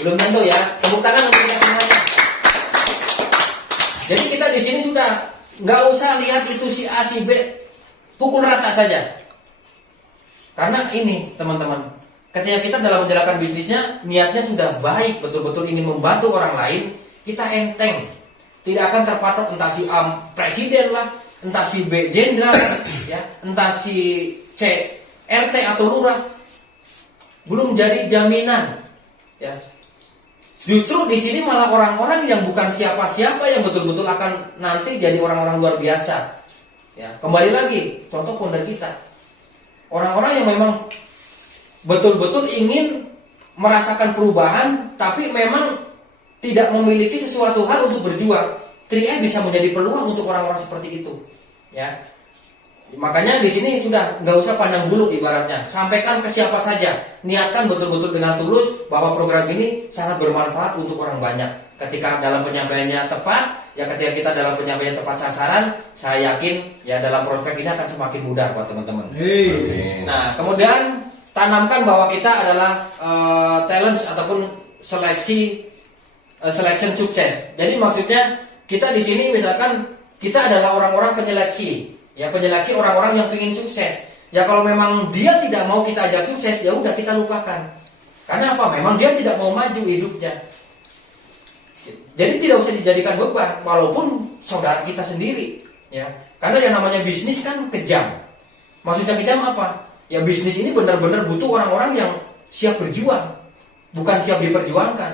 belum tentu ya. Tepuk tangan untuk kita semuanya. Jadi kita di sini sudah nggak usah lihat itu si A, si B, pukul rata saja. Karena ini, teman-teman, ketika kita dalam menjalankan bisnisnya, niatnya sudah baik, betul-betul ingin membantu orang lain, kita enteng. Tidak akan terpatok entah si A presiden lah, entah si B jenderal, ya, entah si C RT atau lurah. Belum jadi jaminan, ya. Justru di sini malah orang-orang yang bukan siapa-siapa yang betul-betul akan nanti jadi orang-orang luar biasa. Ya, kembali lagi, contoh founder kita. Orang-orang yang memang betul-betul ingin merasakan perubahan, tapi memang tidak memiliki sesuatu hal untuk berjuang. 3M bisa menjadi peluang untuk orang-orang seperti itu. Ya, makanya di sini sudah nggak usah pandang bulu ibaratnya. Sampaikan ke siapa saja. Niatkan betul-betul dengan tulus bahwa program ini sangat bermanfaat untuk orang banyak. Ketika dalam penyampaiannya tepat, ya ketika kita dalam penyampaian tepat sasaran, saya yakin ya dalam prospek ini akan semakin mudah buat teman-teman. Nah, kemudian tanamkan bahwa kita adalah talent ataupun selection sukses. Jadi maksudnya kita di sini misalkan kita adalah orang-orang penyeleksi. Ya, penyeleksi orang-orang yang ingin sukses. Ya kalau memang dia tidak mau kita ajak sukses, ya udah kita lupakan. Karena apa? Memang dia tidak mau maju hidupnya. Jadi tidak usah dijadikan beban, walaupun saudara kita sendiri. Ya, karena yang namanya bisnis kan kejam. Maksudnya kejam apa? Ya bisnis ini benar-benar butuh orang-orang yang siap berjuang, bukan siap diperjuangkan.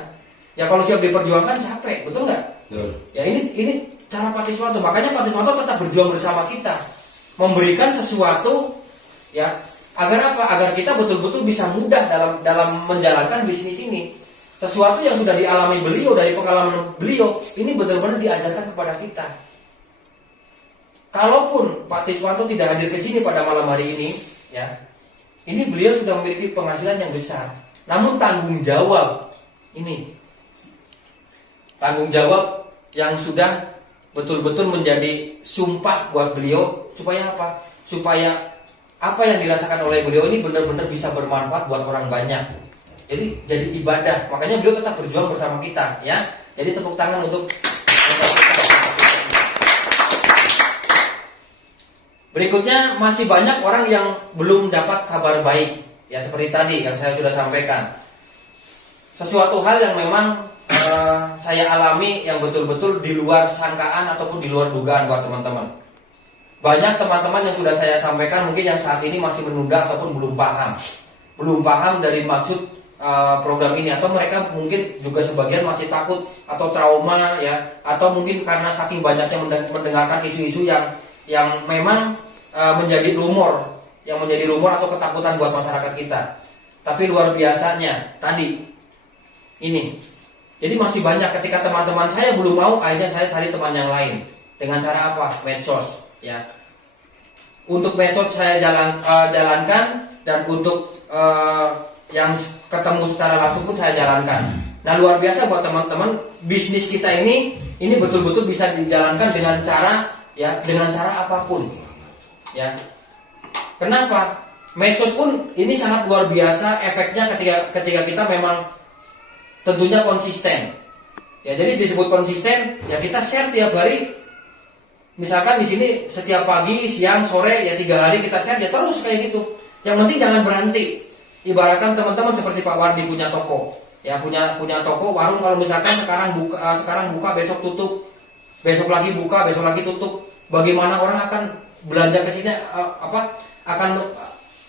Ya kalau siap diperjuangkan capek, betul nggak? Betul. Ya ini cara Patiswanto. Makanya Patiswanto tetap berjuang bersama kita, memberikan sesuatu ya agar apa? Agar kita betul-betul bisa mudah dalam menjalankan bisnis ini. Sesuatu yang sudah dialami beliau dari pengalaman beliau ini benar-benar diajarkan kepada kita. Kalaupun Pak Tiswanto tidak hadir ke sini pada malam hari ini, ya, ini beliau sudah memiliki penghasilan yang besar. Namun tanggung jawab ini, tanggung jawab yang sudah betul-betul menjadi sumpah buat beliau supaya apa? Supaya apa yang dirasakan oleh beliau ini benar-benar bisa bermanfaat buat orang banyak. Jadi ibadah. Makanya beliau tetap berjuang bersama kita, ya. Jadi tepuk tangan untuk. Berikutnya masih banyak orang yang belum dapat kabar baik. Ya seperti tadi yang saya sudah sampaikan. Sesuatu hal yang memang saya alami yang betul-betul di luar sangkaan ataupun di luar dugaan buat teman-teman. Banyak teman-teman yang sudah saya sampaikan mungkin yang saat ini masih menunda ataupun belum paham dari maksud program ini, atau mereka mungkin juga sebagian masih takut atau trauma ya, atau mungkin karena saking banyaknya mendengarkan isu-isu yang memang menjadi rumor atau ketakutan buat masyarakat kita. Tapi luar biasanya tadi ini. Jadi masih banyak ketika teman-teman saya belum mau, akhirnya saya cari teman yang lain. Dengan cara apa? Medsos, ya. Untuk medsos saya jalankan, dan untuk yang ketemu secara langsung pun saya jalankan. Nah luar biasa buat teman-teman, bisnis kita ini betul-betul bisa dijalankan dengan cara apapun. Ya. Kenapa? Medsos pun ini sangat luar biasa efeknya ketika kita memang tentunya konsisten. Ya, jadi disebut konsisten, ya kita share tiap hari. Misalkan di sini setiap pagi, siang, sore, ya 3 hari kita share, ya terus kayak gitu. Yang penting jangan berhenti. Ibaratkan teman-teman seperti Pak Wardi punya toko, ya punya toko warung. Kalau misalkan sekarang buka, besok tutup, besok lagi buka, besok lagi tutup, bagaimana orang akan belanja ke sini? Akan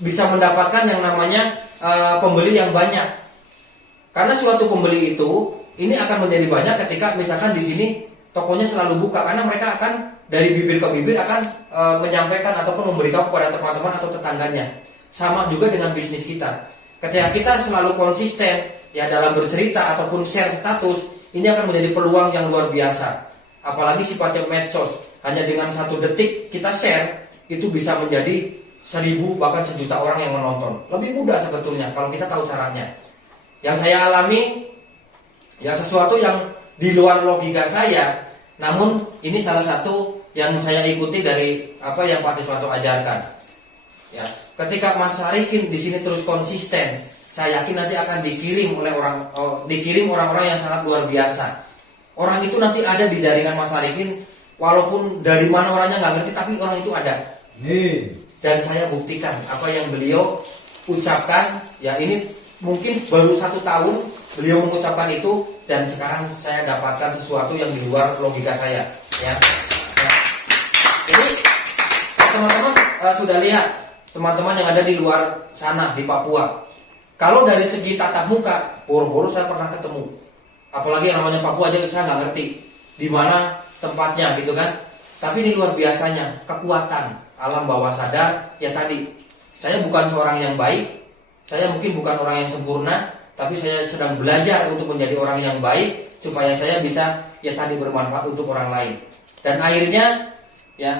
bisa mendapatkan yang namanya pembeli yang banyak. Karena suatu pembeli itu ini akan menjadi banyak ketika misalkan di sini tokonya selalu buka, karena mereka akan dari bibir ke bibir akan menyampaikan ataupun memberitahu kepada teman-teman atau tetangganya. Sama juga dengan bisnis kita. Ketika kita selalu konsisten ya dalam bercerita ataupun share status, ini akan menjadi peluang yang luar biasa. Apalagi sifatnya medsos, hanya dengan 1 detik kita share itu bisa menjadi 1000 bahkan 1 juta orang yang menonton. Lebih mudah sebetulnya kalau kita tahu caranya. Yang saya alami ya sesuatu yang di luar logika saya, namun ini salah satu yang saya ikuti dari apa yang Pak Tiswanto ajarkan. Ya, ketika Mas Sarikin di sini terus konsisten, saya yakin nanti akan dikirim orang-orang yang sangat luar biasa. Orang itu nanti ada di jaringan Mas Sarikin, walaupun dari mana orangnya nggak ngerti, tapi orang itu ada. Dan saya buktikan apa yang beliau ucapkan. Ya, ini mungkin baru 1 tahun beliau mengucapkan itu, dan sekarang saya dapatkan sesuatu yang di luar logika saya. Ya. Jadi teman-teman sudah lihat, teman-teman yang ada di luar sana di Papua. Kalau dari segi tatap muka, boro-boro saya pernah ketemu. Apalagi yang namanya Papua aja saya nggak ngerti di mana tempatnya gitu kan. Tapi ini luar biasanya kekuatan alam bawah sadar. Ya tadi, saya bukan seorang yang baik, saya mungkin bukan orang yang sempurna, tapi saya sedang belajar untuk menjadi orang yang baik supaya saya bisa ya tadi bermanfaat untuk orang lain. Dan akhirnya ya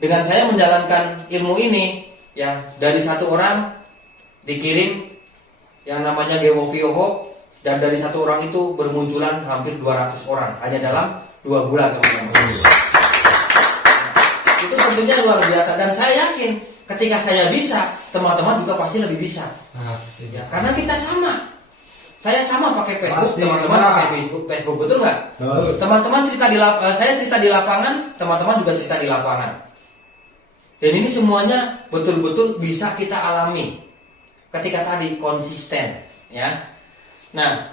dengan saya menjalankan ilmu ini, ya dari 1 orang dikirim yang namanya Dewo Vioho, dan dari 1 orang itu bermunculan hampir 200 orang hanya dalam 2 bulan, teman-teman. Itu tentunya luar biasa, dan saya yakin ketika saya bisa, teman-teman juga pasti lebih bisa. Ya, karena kita sama. Saya sama pakai Facebook, teman-teman pakai Facebook, betul nggak? Teman-teman cerita saya cerita di lapangan, teman-teman juga cerita di lapangan. Dan ini semuanya betul-betul bisa kita alami ketika tadi konsisten, ya. Nah,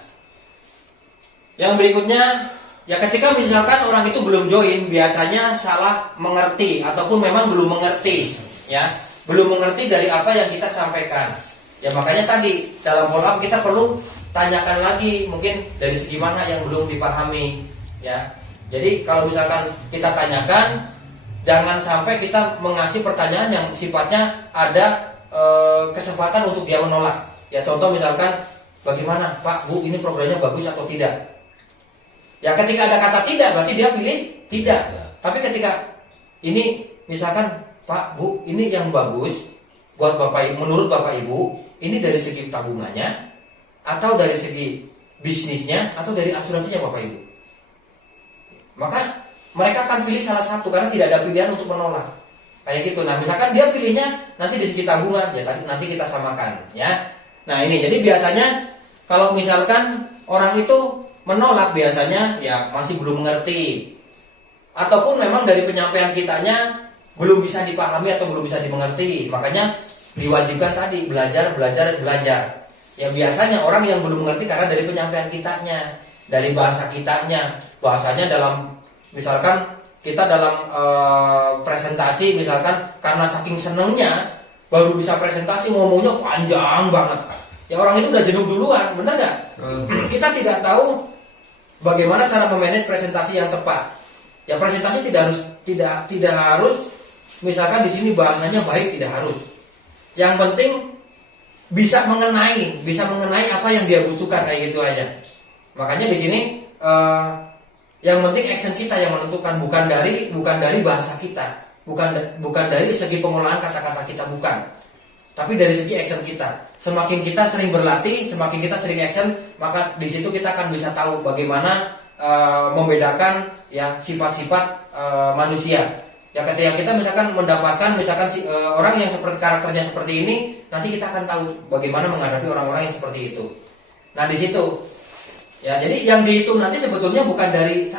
yang berikutnya, ya ketika misalkan orang itu belum join, biasanya salah mengerti ataupun memang belum mengerti, ya, belum mengerti dari apa yang kita sampaikan. Ya makanya tadi dalam follow up kita perlu tanyakan lagi, mungkin dari segi mana yang belum dipahami, ya. Jadi kalau misalkan kita tanyakan, jangan sampai kita mengasih pertanyaan yang sifatnya ada kesempatan untuk dia menolak. Ya contoh misalkan, bagaimana Pak, Bu, ini programnya bagus atau tidak? Ya ketika ada kata tidak, berarti dia pilih tidak. Tapi ketika ini misalkan, Pak, Bu, ini yang bagus buat Bapak Ibu, menurut Bapak Ibu, ini dari segi tabungannya, atau dari segi bisnisnya, atau dari asuransinya Bapak Ibu. Maka mereka akan pilih salah satu karena tidak ada pilihan untuk menolak. Kayak gitu. Nah, misalkan dia pilihnya nanti di segi tabungan, ya tadi nanti kita samakan, ya. Nah, ini jadi biasanya kalau misalkan orang itu menolak, biasanya ya masih belum mengerti, ataupun memang dari penyampaian kitanya belum bisa dipahami atau belum bisa dimengerti. Makanya diwajibkan tadi belajar. Ya biasanya orang yang belum mengerti karena dari penyampaian kitanya, dari bahasa kitanya. Bahasanya dalam misalkan kita dalam presentasi, misalkan karena saking senengnya baru bisa presentasi, ngomongnya panjang banget. Ya orang itu udah jenuh duluan, benar nggak? Kita tidak tahu bagaimana cara memanage presentasi yang tepat. Ya presentasi tidak harus misalkan di sini bahasanya baik, tidak harus. Yang penting bisa mengenai apa yang dia butuhkan, kayak gitu aja. Makanya di sini yang penting action kita yang menentukan, bukan dari bahasa kita, bukan dari segi pengolahan kata-kata kita, bukan. Tapi dari segi action kita. Semakin kita sering berlatih, semakin kita sering action, maka di situ kita akan bisa tahu bagaimana membedakan ya sifat-sifat manusia. Ya ketika kita misalkan mendapatkan orang yang seperti karakternya seperti ini, nanti kita akan tahu bagaimana menghadapi orang-orang yang seperti itu. Nah di situ. Ya, jadi yang dihitung nanti sebetulnya bukan dari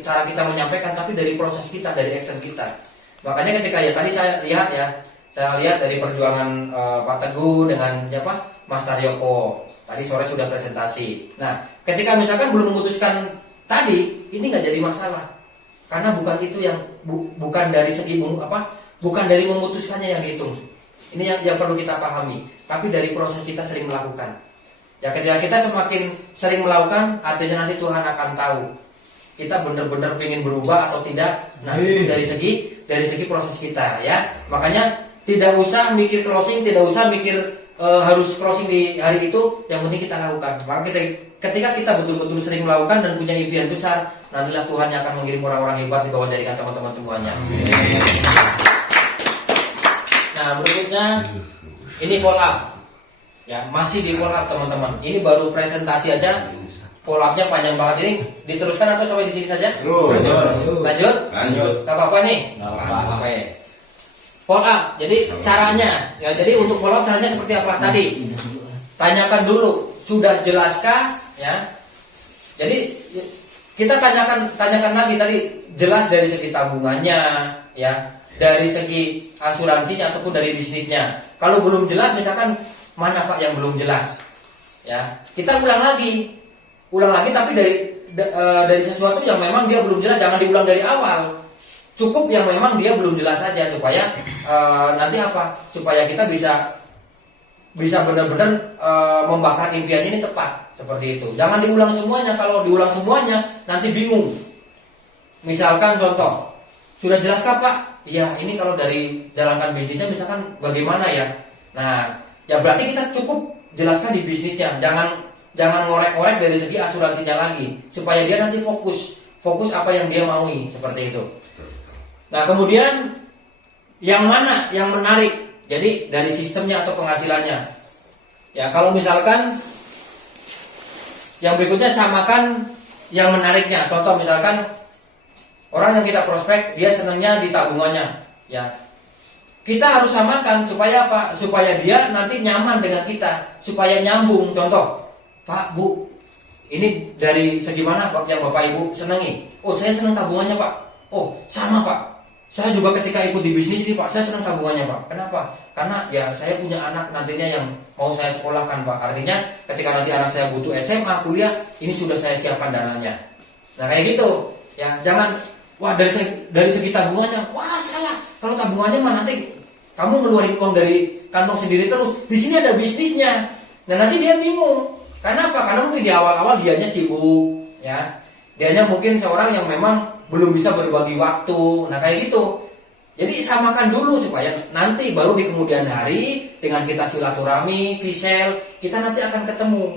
cara kita menyampaikan, tapi dari proses kita, dari action kita. Makanya ketika ya tadi saya lihat dari perjuangan Pak Teguh dengan siapa? Mas Taryoko. Tadi sore sudah presentasi. Nah, ketika misalkan belum memutuskan tadi, ini nggak jadi masalah. Karena bukan itu yang bukan dari segi bukan dari memutuskannya yang dihitung. Ini yang perlu kita pahami. Tapi dari proses kita sering melakukan. Ya ketika kita semakin sering melakukan, artinya nanti Tuhan akan tahu kita benar-benar ingin berubah atau tidak. Nah itu dari segi proses kita, ya. Makanya tidak usah mikir closing, tidak usah mikir harus closing di hari itu. Yang penting kita lakukan. Maka ketika kita betul-betul sering melakukan dan punya impian besar, nantilah Tuhan yang akan mengirim orang-orang hebat di bawah jaringan teman-teman semuanya. Nah berikutnya ini follow up. Ya, masih di follow up teman-teman. Ini baru presentasi aja follow up-nya panjang banget ini. Diteruskan atau sampai di sini saja? Lanjut. Lanjut? Lanjut. Gak apa-apa nih? Nggak apa-apa. Oke. Follow up. Jadi caranya, ya jadi untuk follow up caranya seperti apa tadi? Tanyakan dulu, sudah jelaskah? Ya. Jadi kita tanyakan lagi tadi, jelas dari segi tabungannya, ya, dari segi asuransinya ataupun dari bisnisnya. Kalau belum jelas, misalkan mana Pak yang belum jelas, ya, kita ulang lagi tapi dari sesuatu yang memang dia belum jelas, jangan diulang dari awal. Cukup yang memang dia belum jelas saja supaya nanti apa? Supaya kita bisa benar-benar membakar impiannya ini tepat seperti itu. Jangan diulang semuanya. Kalau diulang semuanya nanti bingung. Misalkan contoh, sudah jelaskah Pak? Ya ini kalau dari jalankan bisnisnya misalkan bagaimana ya? Nah, ya berarti kita cukup jelaskan di bisnisnya. Jangan ngorek-ngorek dari segi asuransinya lagi supaya dia nanti fokus apa yang dia maui seperti itu. Nah kemudian yang mana yang menarik? Jadi dari sistemnya atau penghasilannya. Ya kalau misalkan yang berikutnya samakan yang menariknya. Contoh misalkan orang yang kita prospek dia senangnya di tabungannya. Ya kita harus samakan supaya apa? Supaya dia nanti nyaman dengan kita, supaya nyambung. Contoh, Pak, Bu, ini dari segi mana yang Bapak Ibu senangi? Oh saya senang tabungannya Pak. Oh sama Pak. Saya juga ketika ikut di bisnis ini Pak, saya senang tabungannya Pak. Kenapa? Karena ya saya punya anak nantinya yang mau saya sekolahkan Pak. Artinya ketika nanti anak saya butuh SMA, kuliah, ini sudah saya siapkan dananya. Nah kayak gitu. Ya jangan, wah dari segi tabungannya, wah salah. Kalau tabungannya mah nanti kamu ngeluarin uang dari kantong sendiri terus. Di sini ada bisnisnya. Nah nanti dia bingung. Karena apa? Karena mungkin di awal-awal dianya sibuk, ya. Dianya mungkin seorang yang memang belum bisa berbagi waktu. Nah kayak gitu. Jadi samakan dulu supaya nanti baru di kemudian hari dengan kita silaturahmi, pisel, kita nanti akan ketemu.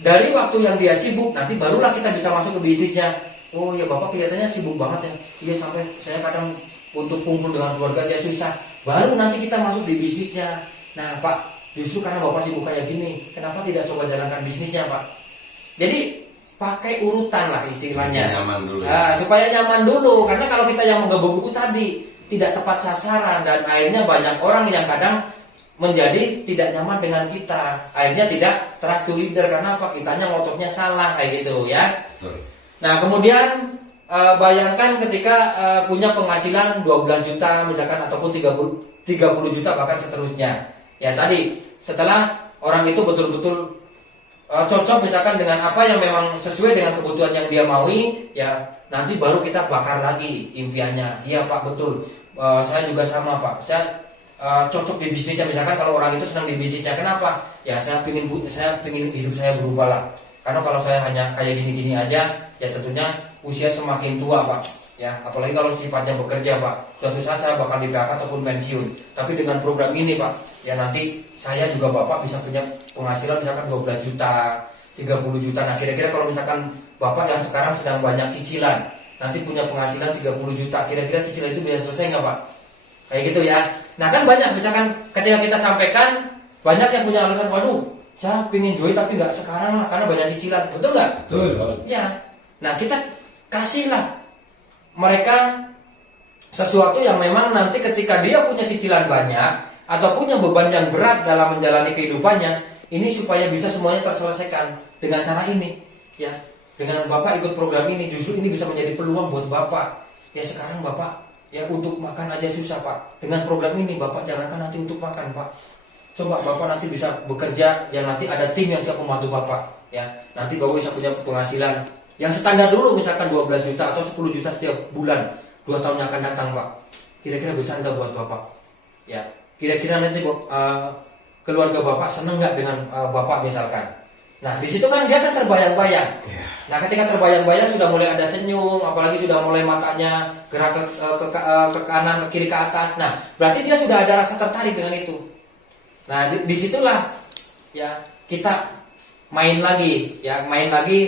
Dari waktu yang dia sibuk, nanti barulah kita bisa masuk ke bisnisnya. Oh ya Bapak kelihatannya sibuk banget ya. Iya sampai saya kadang untuk kumpul dengan keluarga dia susah. Baru nanti kita masuk di bisnisnya. Nah Pak, justru karena Bapak sibuk kayak gini, kenapa tidak coba jalankan bisnisnya Pak? Jadi pakai urutan lah istilahnya. Nyaman dulu. Nah, supaya nyaman dulu. Karena kalau kita yang menggebu-gebu tadi tidak tepat sasaran dan akhirnya banyak orang yang kadang menjadi tidak nyaman dengan kita. Akhirnya tidak trust to leader karena apa? Kitanya ngototnya salah kayak gitu ya. Betul. Nah kemudian bayangkan ketika punya penghasilan 12 juta misalkan ataupun 30 juta bahkan seterusnya. Ya tadi setelah orang itu betul-betul cocok misalkan dengan apa yang memang sesuai dengan kebutuhan yang dia maui, ya nanti baru kita bakar lagi impiannya. Iya Pak betul, saya juga sama Pak. Saya cocok di bisnisnya misalkan kalau orang itu senang di bisnisnya. Kenapa? Ya saya pingin hidup saya berubah lah. Karena kalau saya hanya kayak gini-gini aja, ya tentunya usia semakin tua Pak. Ya apalagi kalau sifatnya bekerja Pak. Suatu saat saya bakal di PHK ataupun pensiun. Tapi dengan program ini Pak, ya nanti saya juga Bapak bisa punya penghasilan misalkan 12 juta, 30 juta. Nah kira-kira kalau misalkan Bapak yang sekarang sedang banyak cicilan, nanti punya penghasilan 30 juta, kira-kira cicilan itu bisa selesai nggak Pak? Kayak gitu ya. Nah kan banyak misalkan ketika kita sampaikan, banyak yang punya alasan, waduh saya pingin join tapi nggak sekarang lah karena banyak cicilan. Betul nggak? Betul. Ya. Nah kita kasihlah mereka sesuatu yang memang nanti ketika dia punya cicilan banyak atau punya beban yang berat dalam menjalani kehidupannya, ini supaya bisa semuanya terselesaikan dengan cara ini, ya. Dengan Bapak ikut program ini, justru ini bisa menjadi peluang buat Bapak. Ya sekarang Bapak, ya untuk makan aja susah Pak. Dengan program ini Bapak jangankan nanti untuk makan Pak. Coba Bapak nanti bisa bekerja, ya nanti ada tim yang siap membantu Bapak, ya. Nanti Bapak bisa punya penghasilan yang standar dulu, misalkan 12 juta atau 10 juta setiap bulan, 2 tahun yang akan datang Pak. Kira-kira besar nggak buat Bapak? Ya. Kira-kira nanti keluarga Bapak seneng nggak dengan Bapak misalkan? Nah di situ kan dia kan terbayang-bayang. Nah ketika terbayang-bayang sudah mulai ada senyum, apalagi sudah mulai matanya gerak ke kanan, ke kiri, ke atas. Nah berarti dia sudah ada rasa tertarik dengan itu. Nah disitulah ya kita main lagi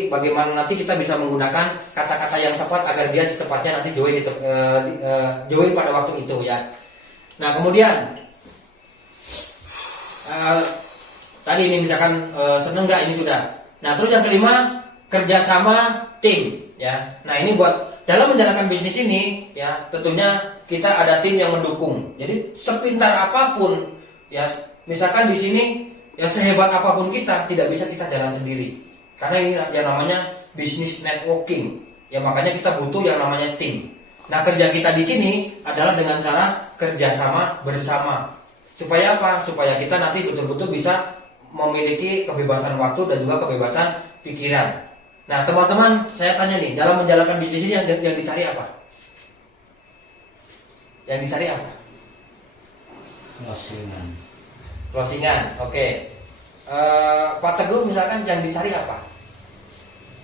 bagaimana nanti kita bisa menggunakan kata-kata yang tepat agar dia secepatnya nanti join pada waktu itu ya. Nah kemudian tadi ini misalkan seneng nggak, ini sudah. Nah, terus yang kelima, kerjasama tim, ya. Nah, ini buat dalam menjalankan bisnis ini, ya, tentunya kita ada tim yang mendukung. Jadi sepintar apapun, ya, misalkan di sini, ya sehebat apapun kita, tidak bisa kita jalan sendiri. Karena ini yang namanya bisnis networking. Ya, makanya kita butuh yang namanya tim. Nah, kerja kita di sini adalah dengan cara kerjasama bersama. Supaya apa? Supaya kita nanti betul-betul bisa memiliki kebebasan waktu dan juga kebebasan pikiran. Nah, teman-teman, saya tanya nih, dalam menjalankan bisnis ini yang dicari apa? Yang dicari apa? Closingan, oke. Pak Teguh misalkan yang dicari apa?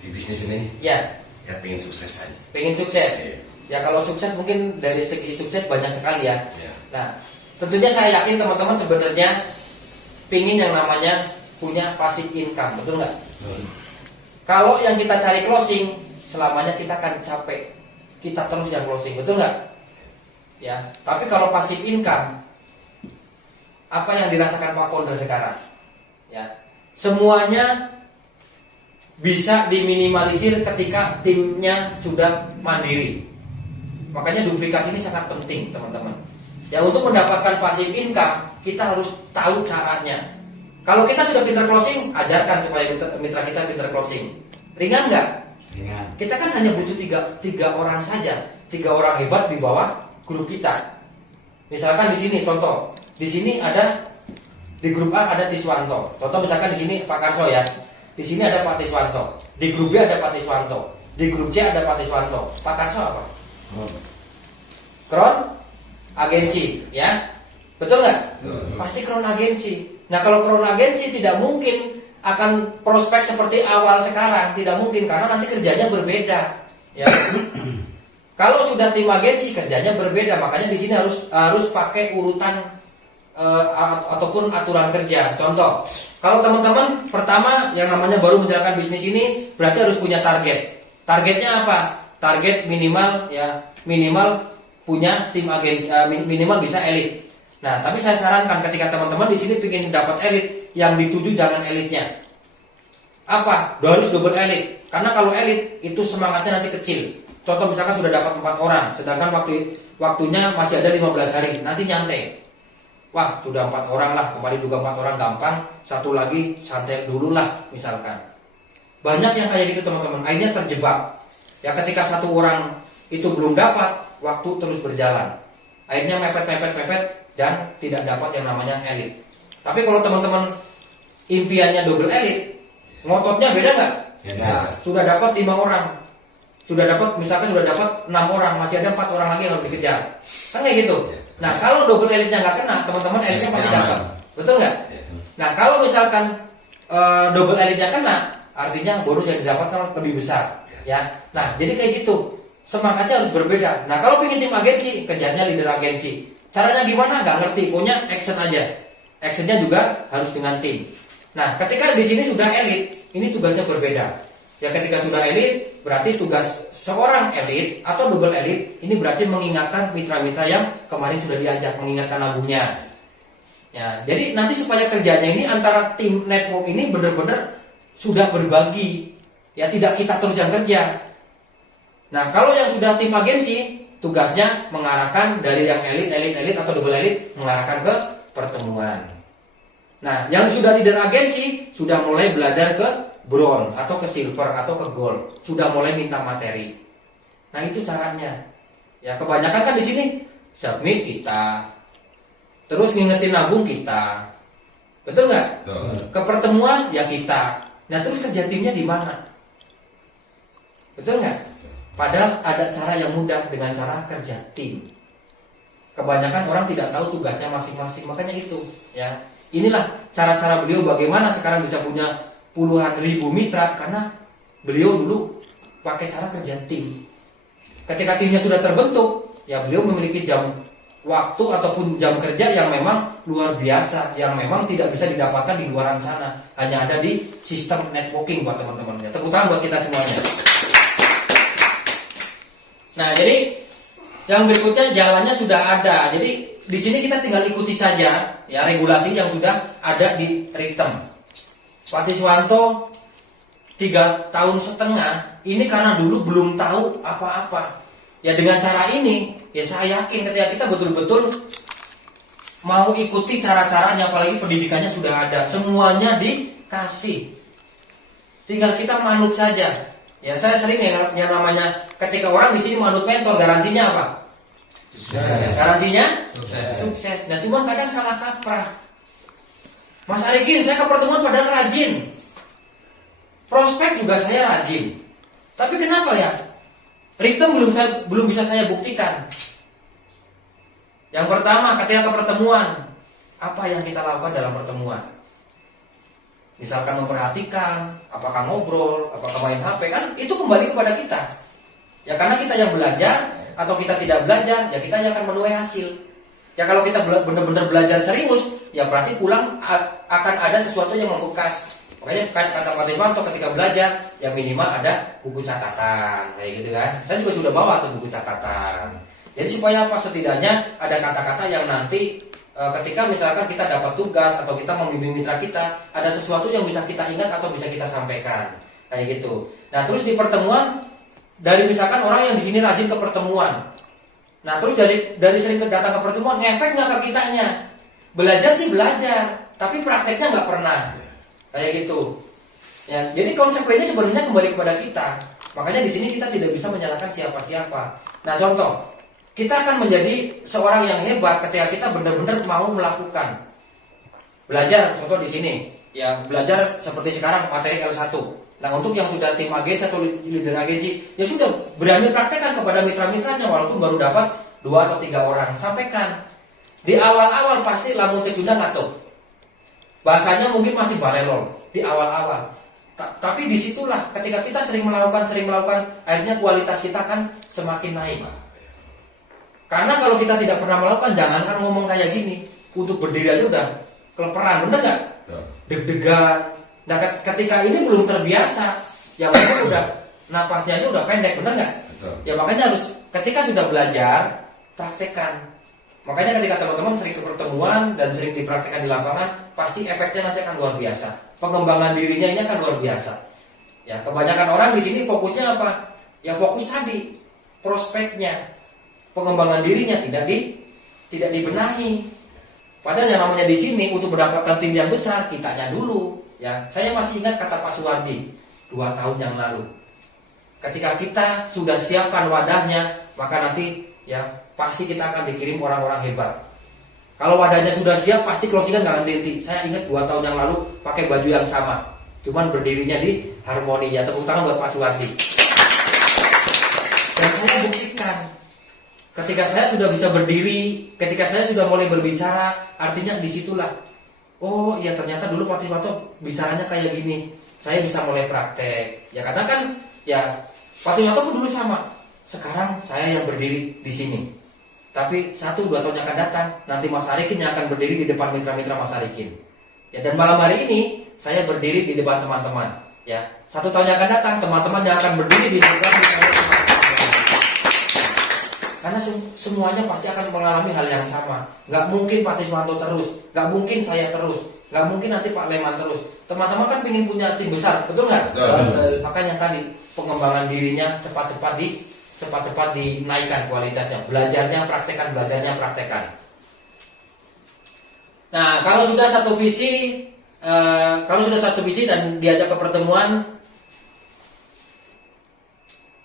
Di bisnis ini? Ya. Ya pengen sukses aja. Pengen sukses. Iya. Ya kalau sukses mungkin dari segi sukses banyak sekali ya. Iya. Nah, tentunya saya yakin teman-teman sebenarnya pingin yang namanya punya passive income, betul nggak? Kalau yang kita cari closing, selamanya kita akan capek. Kita terus yang closing, betul nggak? Ya. Tapi kalau passive income, apa yang dirasakan Pak Founder sekarang? Ya, semuanya bisa diminimalisir ketika timnya sudah mandiri. Makanya duplikasi ini sangat penting, teman-teman. Ya, untuk mendapatkan passive income, kita harus tahu caranya. Kalau kita sudah pintar closing, ajarkan supaya mitra kita pintar closing. Ringan nggak? Ringan. Kita kan hanya butuh tiga orang saja, 3 orang hebat di bawah grup kita. Misalkan di sini, contoh, di sini ada di grup A ada Tiswanto. Contoh misalkan di sini Pak Karso ya. Di sini ada Pak Tiswanto. Di grup B ada Pak Tiswanto. Di grup C ada Pak Tiswanto. Pak Karso apa? Kron agensi, ya. Betul nggak? Pasti kron agensi. Nah, kalau kron agensi tidak mungkin akan prospek seperti awal sekarang, tidak mungkin karena nanti kerjanya berbeda, ya. Kalau sudah tim agensi kerjanya berbeda, makanya di sini harus pakai urutan ataupun aturan kerja. Contoh, kalau teman-teman pertama yang namanya baru menjalankan bisnis ini berarti harus punya target. Targetnya apa? Target minimal ya, minimal punya tim agensi, minimal bisa elit. Nah, tapi saya sarankan ketika teman-teman di sini ingin dapat elit, yang dituju jangan elitnya. Apa? Harus double elit. Karena kalau elit itu semangatnya nanti kecil. Contoh misalkan sudah dapat 4 orang, sedangkan waktunya masih ada 15 hari, nanti nyantai. Wah, sudah 4 orang lah, kemarin juga 4 orang gampang, satu lagi santai dulu lah misalkan. Banyak yang kayak gitu teman-teman, akhirnya terjebak. Ya ketika 1 orang itu belum dapat, waktu terus berjalan. Akhirnya mepet dan tidak dapat yang namanya elit. Tapi kalau teman-teman impiannya double elit, ngototnya beda nggak? Ya, sudah dapat 5 orang. Sudah dapat, misalkan sudah dapat 6 orang, masih ada 4 orang lagi yang harus dikejar. Kan kayak gitu. Nah, kalau double elitnya nggak kena, teman-teman elitnya pasti dapat. Betul nggak? Nah, kalau misalkan double elitnya kena, artinya bonus yang didapatkan lebih besar. Ya. Nah, jadi kayak gitu. Semangatnya harus berbeda. Nah, kalau pengen tim agensi, kejarnya leader agensi. Caranya gimana? Nggak ngerti. Pokoknya action aja. Actionnya juga harus dengan tim. Nah, ketika di sini sudah elit, ini tugasnya berbeda. Ya, ketika sudah elit, berarti tugas seorang elit atau double elit ini berarti mengingatkan mitra-mitra yang kemarin sudah diajak, mengingatkan nabungnya. Ya, jadi nanti supaya kerjanya ini antara tim network ini benar-benar sudah berbagi. Ya, tidak kita terus yang kerja. Nah, kalau yang sudah tim agensi, tugasnya mengarahkan dari yang elit atau double elit mengarahkan ke pertemuan. Nah, yang sudah leader agensi sudah mulai belajar ke bronze atau ke silver atau ke gold, sudah mulai minta materi. Nah, itu caranya. Ya, kebanyakan kan di sini submit kita, terus ngingetin nabung kita, betul nggak? Ke pertemuan ya kita. Nah, terus kerja timnya di mana? Betul nggak? Padahal ada cara yang mudah dengan cara kerja tim. Kebanyakan orang tidak tahu tugasnya masing-masing, makanya itu. Ya, inilah cara-cara beliau bagaimana sekarang bisa punya puluhan ribu mitra karena beliau dulu pakai cara kerja tim. Ketika timnya sudah terbentuk, ya beliau memiliki jam waktu ataupun jam kerja yang memang luar biasa, yang memang tidak bisa didapatkan di luaran sana, hanya ada di sistem networking buat teman-teman. Ya, tepuk tangan buat kita semuanya. Nah, jadi yang berikutnya jalannya sudah ada. Jadi di sini kita tinggal ikuti saja ya regulasi yang sudah ada di Ritem. Pak Tiswanto 3,5 tahun ini karena dulu belum tahu apa-apa. Ya dengan cara ini, ya saya yakin ketika kita betul-betul mau ikuti cara-caranya, apalagi pendidikannya sudah ada, semuanya dikasih. Tinggal kita manut saja. Ya saya sering yang namanya ketika orang di sini manut mentor, garansinya apa? Sukses. Garansinya Sukses. sukses. Nah cuma kadang salah kaprah. Mas Arikin, saya ke pertemuan padahal rajin. Prospek juga saya rajin. Tapi kenapa ya? Return belum bisa saya buktikan. Yang pertama, ketika ke pertemuan, apa yang kita lakukan dalam pertemuan? Misalkan memperhatikan, apakah ngobrol, apakah main HP, kan itu kembali kepada kita. Ya karena kita yang belajar atau kita tidak belajar, ya kita yang akan menuai hasil. Ya kalau kita benar-benar belajar serius, ya berarti pulang akan ada sesuatu yang membekas. Makanya kata Pak Tiswanto ketika belajar, ya minimal ada buku catatan, kayak gitu kan. Saya juga sudah bawa tuh buku catatan. Jadi supaya apa? Setidaknya ada kata-kata yang nanti ketika misalkan kita dapat tugas atau kita membimbing mitra kita, ada sesuatu yang bisa kita ingat atau bisa kita sampaikan, kayak gitu. Nah terus di pertemuan, dari misalkan orang yang di sini rajin ke pertemuan, nah terus dari sering datang ke pertemuan, ngefek nggak ke kitanya? Belajar sih belajar, tapi prakteknya nggak pernah, kayak gitu. Ya, jadi konsekuensinya sebenarnya kembali kepada kita. Makanya di sini kita tidak bisa menyalahkan siapa-siapa. Nah contoh, kita akan menjadi seorang yang hebat ketika kita benar-benar mau melakukan belajar. Contoh di sini, ya belajar seperti sekarang materi L1. Nah untuk yang sudah tim agensi atau leader agensi, ya sudah berani praktekkan kepada mitra-mitranya walaupun baru dapat 2 atau 3 orang. Sampaikan. Di awal-awal pasti lamun cek atau bahasanya mungkin masih balelol di awal-awal. Tapi disitulah ketika kita sering melakukan, akhirnya kualitas kita kan semakin naik. Karena kalau kita tidak pernah melakukan, jangankan ngomong kayak gini, untuk berdiri aja udah keleperan, bener nggak? Deg-degan. Nah, ketika ini belum terbiasa, ya mungkin udah napasnya aja udah pendek, bener nggak? Ya makanya harus ketika sudah belajar, praktekkan. Makanya ketika teman-teman sering ke pertemuan dan sering dipraktekkan di lapangan, pasti efeknya nanti akan luar biasa. Pengembangan dirinya ini akan luar biasa. Ya, kebanyakan orang di sini fokusnya apa? Ya fokus tadi, prospeknya. Pengembangan dirinya tidak dibenahi. Padahal yang namanya di sini untuk mendapatkan tim yang besar, kitanya dulu. Ya, saya masih ingat kata Pak Suwardi 2 tahun yang lalu. Ketika kita sudah siapkan wadahnya, maka nanti ya pasti kita akan dikirim orang-orang hebat. Kalau wadahnya sudah siap, pasti closingan nggak henti. Saya ingat 2 tahun yang lalu pakai baju yang sama, cuman berdirinya di Harmoni. Ya tepuk tangan buat Pak Suwardi. Dan saya buktikan. Ketika saya sudah bisa berdiri, ketika saya sudah mulai berbicara, artinya disitulah. Oh iya ternyata dulu Pak Tiswanto bicaranya kayak gini. Saya bisa mulai praktek. Ya karena kan ya Pak Tiswanto pun dulu sama. Sekarang saya yang berdiri di sini. Tapi 1-2 tahun yang akan datang, nanti Mas Arikin yang akan berdiri di depan mitra-mitra Mas Arikin. Ya dan malam hari ini saya berdiri di depan teman-teman. Ya 1 tahun yang akan datang, teman-teman yang akan berdiri di depan mitra-mitra. Karena semuanya pasti akan mengalami hal yang sama. Gak mungkin Pak Tiswanto terus, gak mungkin saya terus, gak mungkin nanti Pak Leman terus. Teman-teman kan ingin punya tim besar, betul nggak? Makanya tadi pengembangan dirinya cepat-cepat dinaikkan kualitasnya. Belajarnya praktekan. Nah kalau sudah satu visi, dan diajak ke pertemuan,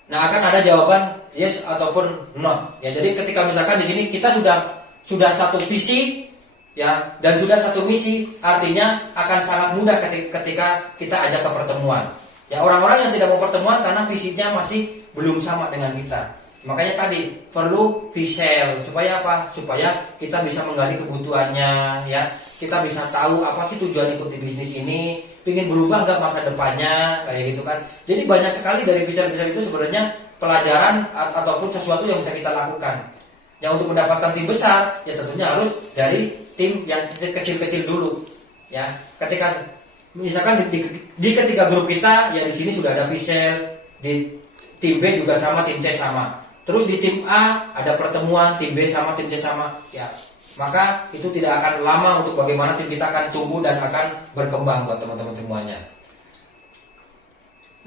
nah akan ada jawaban yes ataupun no. Ya jadi ketika misalkan di sini kita sudah satu visi ya dan sudah satu misi, artinya akan sangat mudah ketika kita ajak ke pertemuan. Ya orang-orang yang tidak mau pertemuan karena visinya masih belum sama dengan kita. Makanya tadi perlu visual supaya apa? Supaya kita bisa menggali kebutuhannya ya. Kita bisa tahu apa sih tujuan ikut di bisnis ini, ingin berubah nggak masa depannya, kayak gitu kan. Jadi banyak sekali dari visual-visual itu sebenarnya pelajaran ataupun sesuatu yang bisa kita lakukan. Yang untuk mendapatkan tim besar, ya tentunya harus dari tim yang kecil-kecil dulu. Ya, ketika misalkan di ketiga grup kita, ya di sini sudah ada visual, di tim B juga sama, tim C sama. Terus di tim A ada pertemuan, tim B sama, tim C sama. Ya, maka itu tidak akan lama untuk bagaimana tim kita akan tumbuh dan akan berkembang buat teman-teman semuanya.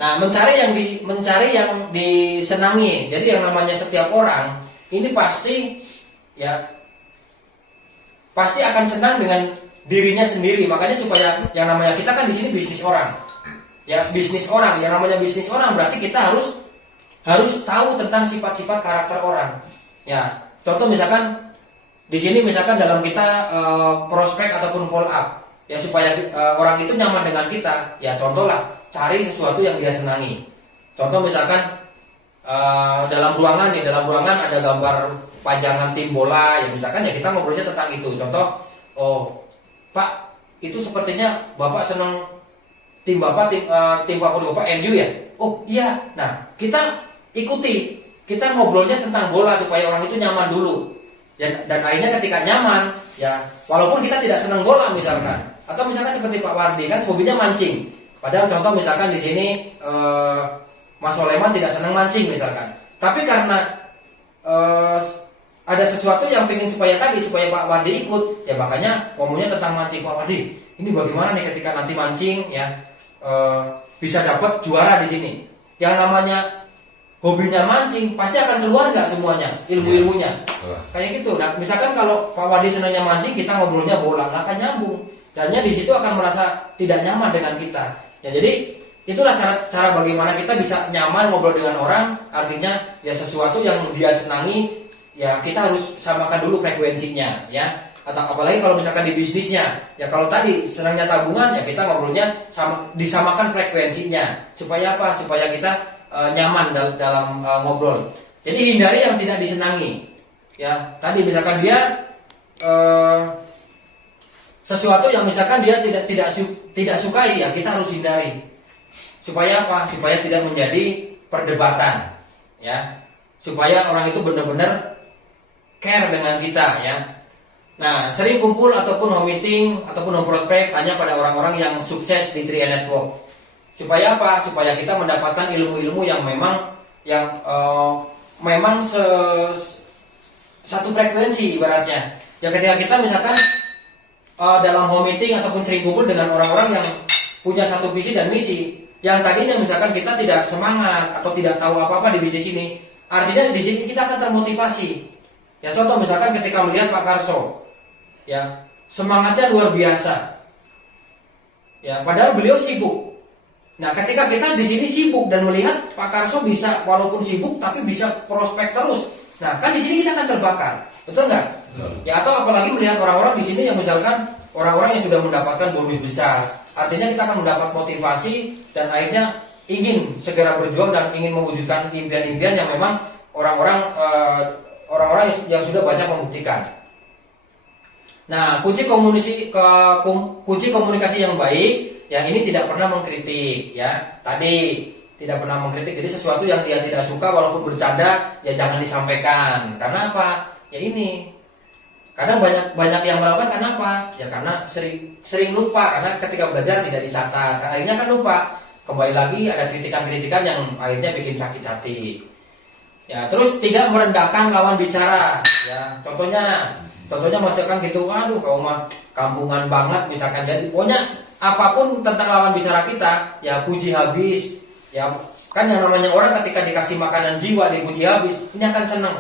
Nah, mencari yang disenangi. Jadi yang namanya setiap orang ini pasti akan senang dengan dirinya sendiri. Makanya supaya yang namanya kita kan di sini bisnis orang. Ya, bisnis orang. Yang namanya bisnis orang berarti kita harus tahu tentang sifat-sifat karakter orang. Ya, contoh misalkan di sini misalkan dalam kita prospek ataupun follow up, ya supaya orang itu nyaman dengan kita. Ya, contoh lah, cari sesuatu yang dia senangi. Contoh misalkan dalam ruangan ada gambar pajangan tim bola, ya misalkan ya kita ngobrolnya tentang itu. Contoh, oh Pak, itu sepertinya Bapak senang tim favorit Bapak MU ya? Oh iya. Nah, kita ikuti, kita ngobrolnya tentang bola supaya orang itu nyaman dulu. Dan akhirnya ketika nyaman, ya walaupun kita tidak senang bola misalkan, atau misalkan seperti Pak Wardi kan hobinya mancing. Padahal contoh misalkan di sini Mas Soleman tidak senang mancing misalkan. Tapi karena ada sesuatu yang pengen supaya Pak Wardi ikut, ya makanya ngomongnya tentang mancing. Pak Wardi, ini bagaimana nih ketika nanti mancing ya bisa dapat juara di sini. Yang namanya hobinya mancing pasti akan keluar nggak semuanya ilmu-ilmunya. Kayak gitu. Nah, misalkan kalau Pak Wardi senangnya mancing, kita ngobrolnya bola, nggak akan nyambung. Dannya di situ akan merasa tidak nyaman dengan kita. Ya, jadi itulah cara bagaimana kita bisa nyaman ngobrol dengan orang. Artinya ya sesuatu yang dia senangi, ya kita harus samakan dulu frekuensinya, ya. Atau apalagi kalau misalkan di bisnisnya, ya kalau tadi senangnya tabungan, ya kita ngobrolnya disamakan frekuensinya. Supaya apa? Supaya kita nyaman dalam ngobrol. Jadi hindari yang tidak disenangi. Ya, tadi misalkan dia sesuatu yang misalkan dia tidak sukai, ya kita harus hindari. Supaya apa? Supaya tidak menjadi perdebatan, ya. Supaya orang itu benar-benar care dengan kita, ya. Nah, sering kumpul ataupun home meeting ataupun home prospek tanya pada orang-orang yang sukses di 3 Network. Supaya apa? Supaya kita mendapatkan ilmu-ilmu yang memang satu frekuensi ibaratnya. Ya ketika kita misalkan dalam home meeting ataupun sering kumpul dengan orang-orang yang punya satu visi dan misi, yang tadinya misalkan kita tidak semangat atau tidak tahu apa-apa di bisnis ini, artinya di sini kita akan termotivasi. Ya contoh misalkan ketika melihat Pak Karso, ya semangatnya luar biasa. Ya padahal beliau sibuk. Nah ketika kita di sini sibuk dan melihat Pak Karso bisa walaupun sibuk tapi bisa prospek terus, nah kan di sini kita akan terbakar, betul nggak? Ya atau apalagi melihat orang-orang di sini yang misalkan orang-orang yang sudah mendapatkan bonus besar, artinya kita akan mendapat motivasi dan akhirnya ingin segera berjuang dan ingin mewujudkan impian-impian yang memang orang-orang yang sudah banyak membuktikan. Nah kunci komunikasi yang baik, ya ini tidak pernah mengkritik, ya tadi tidak pernah mengkritik. Jadi sesuatu yang dia tidak suka walaupun bercanda, ya jangan disampaikan. Karena apa? Ya ini. Kadang banyak yang melakukan karena apa? Ya karena sering lupa, karena ketika belajar tidak dicatat. Akhirnya kan lupa. Kembali lagi ada kritikan-kritikan yang akhirnya bikin sakit hati. Ya, terus tidak merendahkan lawan bicara. Ya, contohnya misalkan gitu, waduh kau mah kampungan banget misalkan. Jadi pokoknya apapun tentang lawan bicara kita, ya puji habis. Ya, kan yang namanya orang ketika dikasih makanan jiwa dipuji habis, ini akan senang.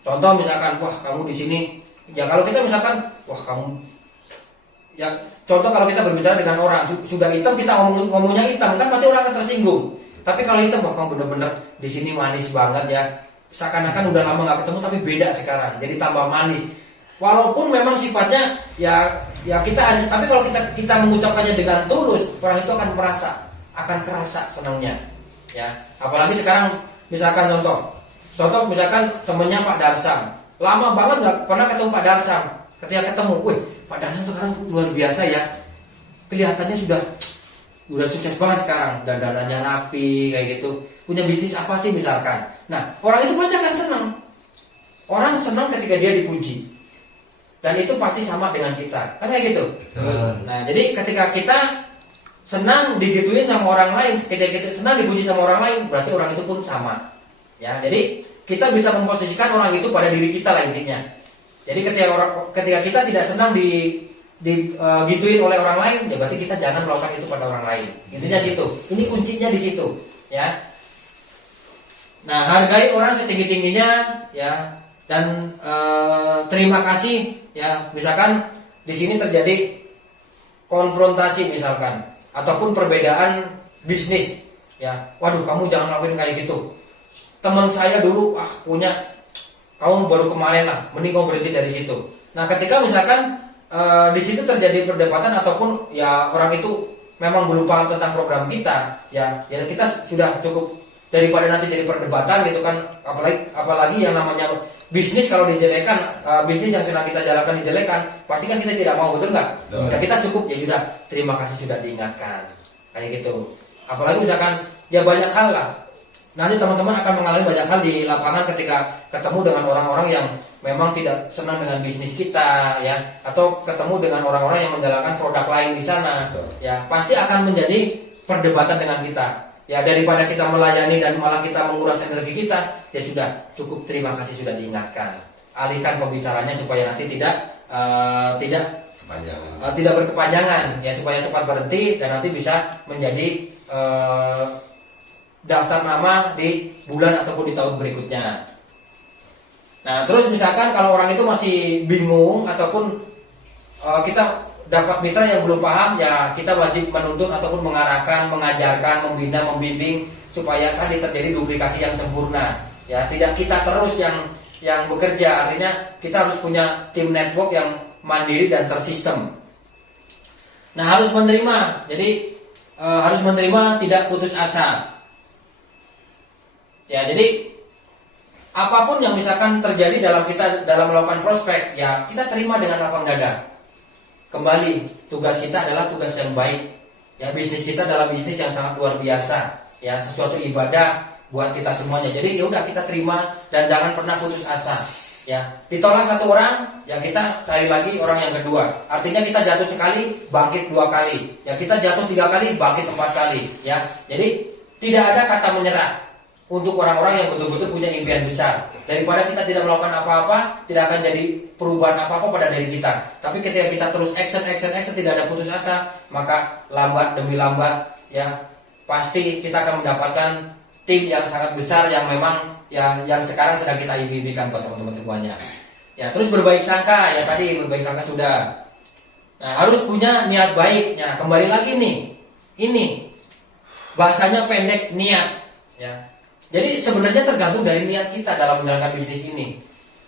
Contoh misalkan, wah kamu di sini. Ya kalau kita misalkan, wah kamu, ya contoh kalau kita berbicara dengan orang sudah hitam, kita ngomongnya hitam, kan pasti orang akan tersinggung. Tapi kalau hitam, wah kamu benar-benar di sini manis banget ya, seakan-akan udah lama nggak ketemu tapi beda sekarang, jadi tambah manis. Walaupun memang sifatnya ya kita hanya, tapi kalau kita mengucapkannya dengan tulus, orang itu akan kerasa senangnya. Ya, apalagi sekarang misalkan contoh misalkan temennya Pak Darsam. Lama banget nggak pernah ketemu Pak Darsam. Ketika ketemu, wih Pak Darsam sekarang luar biasa ya. Kelihatannya sudah sukses banget sekarang. Dandanannya rapi kayak gitu. Punya bisnis apa sih misalkan. Nah orang itu pasti akan senang. Orang senang ketika dia dipuji. Dan itu pasti sama dengan kita. Kan kayak gitu. Nah jadi ketika kita senang digituin sama orang lain, ketika kita senang dipuji sama orang lain, berarti orang itu pun sama. Ya jadi kita bisa memposisikan orang itu pada diri kita lah intinya. Jadi ketika kita tidak senang gituin oleh orang lain, ya berarti kita jangan melakukan itu pada orang lain. Intinya gitu. Ini kuncinya di situ, ya. Nah, hargai orang setinggi-tingginya, ya, dan terima kasih, ya. Misalkan di sini terjadi konfrontasi misalkan, ataupun perbedaan bisnis, ya. Waduh, kamu jangan lakuin kayak gitu. Teman saya dulu, punya, kamu baru kemarin lah, mending kamu berhenti dari situ. Nah, ketika misalkan di situ terjadi perdebatan ataupun ya orang itu memang belum paham tentang program kita, ya kita sudah cukup daripada nanti jadi perdebatan gitu kan, apalagi yang namanya bisnis kalau dijelekan, bisnis yang sedang kita jalankan dijelekan, pasti kan kita tidak mau, betul nggak? Ya kita cukup ya sudah, terima kasih sudah diingatkan, kayak gitu. Apalagi misalkan ya banyak hal lah. Nanti teman-teman akan mengalami banyak hal di lapangan ketika ketemu dengan orang-orang yang memang tidak senang dengan bisnis kita, ya, atau ketemu dengan orang-orang yang menjalankan produk lain di sana, ya, pasti akan menjadi perdebatan dengan kita. Ya, daripada kita melayani dan malah kita menguras energi kita, ya sudah, cukup terima kasih sudah diingatkan. Alihkan pembicaranya supaya nanti tidak berkepanjangan, ya, supaya cepat berhenti dan nanti bisa menjadi daftar nama di bulan ataupun di tahun berikutnya. Nah, terus misalkan kalau orang itu masih bingung ataupun kita dapat mitra yang belum paham, ya kita wajib menuntun ataupun mengarahkan, mengajarkan, membina, membimbing supaya tadi terjadi duplikasi yang sempurna. Ya, tidak kita terus yang bekerja, artinya kita harus punya tim network yang mandiri dan tersistem. Nah, harus menerima. Jadi harus menerima, tidak putus asa. Ya, jadi apapun yang misalkan terjadi dalam melakukan prospek, ya kita terima dengan lapang dada. Kembali, tugas kita adalah tugas yang baik. Ya, bisnis kita adalah bisnis yang sangat luar biasa. Ya, sesuatu ibadah buat kita semuanya. Jadi ya udah kita terima dan jangan pernah putus asa. Ya, ditolak satu orang, ya kita cari lagi orang yang kedua. Artinya kita jatuh sekali, bangkit 2 kali. Ya, kita jatuh 3 kali, bangkit 4 kali. Ya, jadi tidak ada kata menyerah. Untuk orang-orang yang betul-betul punya impian besar, daripada kita tidak melakukan apa-apa, tidak akan jadi perubahan apa-apa pada diri kita. Tapi ketika kita terus action, tidak ada putus asa, maka lambat demi lambat, ya pasti kita akan mendapatkan tim yang sangat besar yang memang yang sekarang sedang kita impikan buat teman-teman semuanya. Ya, terus berbaik sangka, ya tadi berbaik sangka sudah. Nah, harus punya niat baik. Ya, kembali lagi nih, ini bahasanya pendek, niat. Ya. Jadi sebenarnya tergantung dari niat kita dalam menjalankan bisnis ini.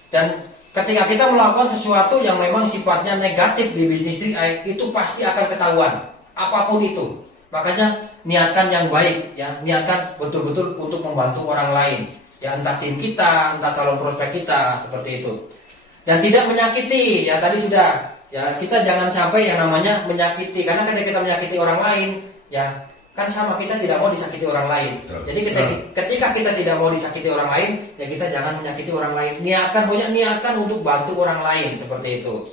Dan ketika kita melakukan sesuatu yang memang sifatnya negatif di bisnis 3i, itu pasti akan ketahuan, apapun itu. Makanya niatkan yang baik, ya, niatkan betul-betul untuk membantu orang lain, ya, entah tim kita, entah calon prospek kita, seperti itu. Dan tidak menyakiti, ya tadi sudah, ya kita jangan sampai yang namanya menyakiti, karena ketika kita menyakiti orang lain, ya kan sama, kita tidak mau disakiti orang lain. Jadi ketika kita tidak mau disakiti orang lain, ya kita jangan menyakiti orang lain. Niatkan untuk bantu orang lain, seperti itu.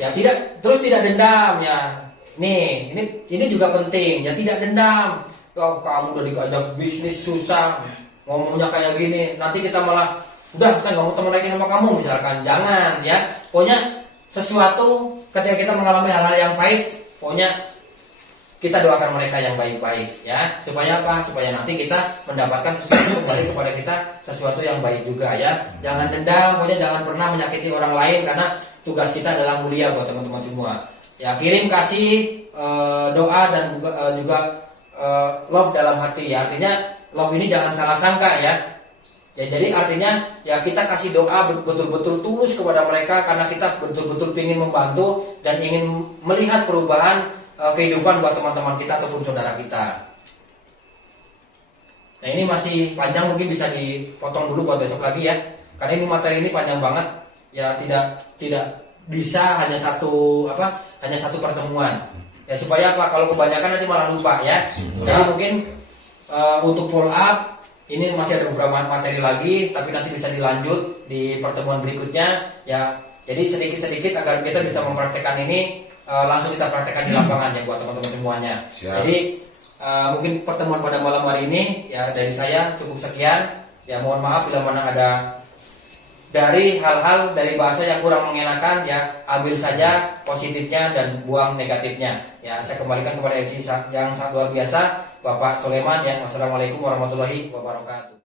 Ya tidak dendam, ya. Nih, ini juga penting, ya tidak dendam. Oh, kamu udah diajak bisnis susah, ngomongnya kayak gini, nanti kita malah udah saya nggak mau teman lagi sama kamu misalkan. Jangan, ya. Pokoknya sesuatu ketika kita mengalami hal-hal yang pahit, pokoknya kita doakan mereka yang baik-baik, ya, supaya apa? Supaya nanti kita mendapatkan sesuatu kembali kepada kita, sesuatu yang baik juga, ya. Jangan dendam, pokoknya jangan pernah menyakiti orang lain, karena tugas kita adalah mulia buat teman-teman semua. Ya, kirim kasih doa dan juga love dalam hati, ya. Artinya love ini jangan salah sangka, ya. Ya, jadi artinya ya kita kasih doa betul-betul tulus kepada mereka karena kita betul-betul ingin membantu dan ingin melihat perubahan kehidupan buat teman-teman kita ataupun saudara kita. Nah, ini masih panjang, mungkin bisa dipotong dulu buat besok lagi, ya. Karena ini materi ini panjang banget, ya, tidak bisa hanya satu pertemuan. Ya, supaya apa? Kalau kebanyakan nanti malah lupa, ya. Jadi mungkin untuk follow up ini masih ada beberapa materi lagi, tapi nanti bisa dilanjut di pertemuan berikutnya, ya. Jadi sedikit-sedikit agar kita bisa mempraktekkan ini, langsung kita praktekkan di lapangan, ya, buat teman-teman semuanya. Siap. Jadi mungkin pertemuan pada malam hari ini, ya, dari saya cukup sekian. Ya, mohon maaf bila mana ada dari hal-hal dari bahasa yang kurang mengenakan ya, ambil saja positifnya dan buang negatifnya. Ya, saya kembalikan kepada MC yang sangat luar biasa, Bapak Soleman ya. Wassalamualaikum warahmatullahi wabarakatuh.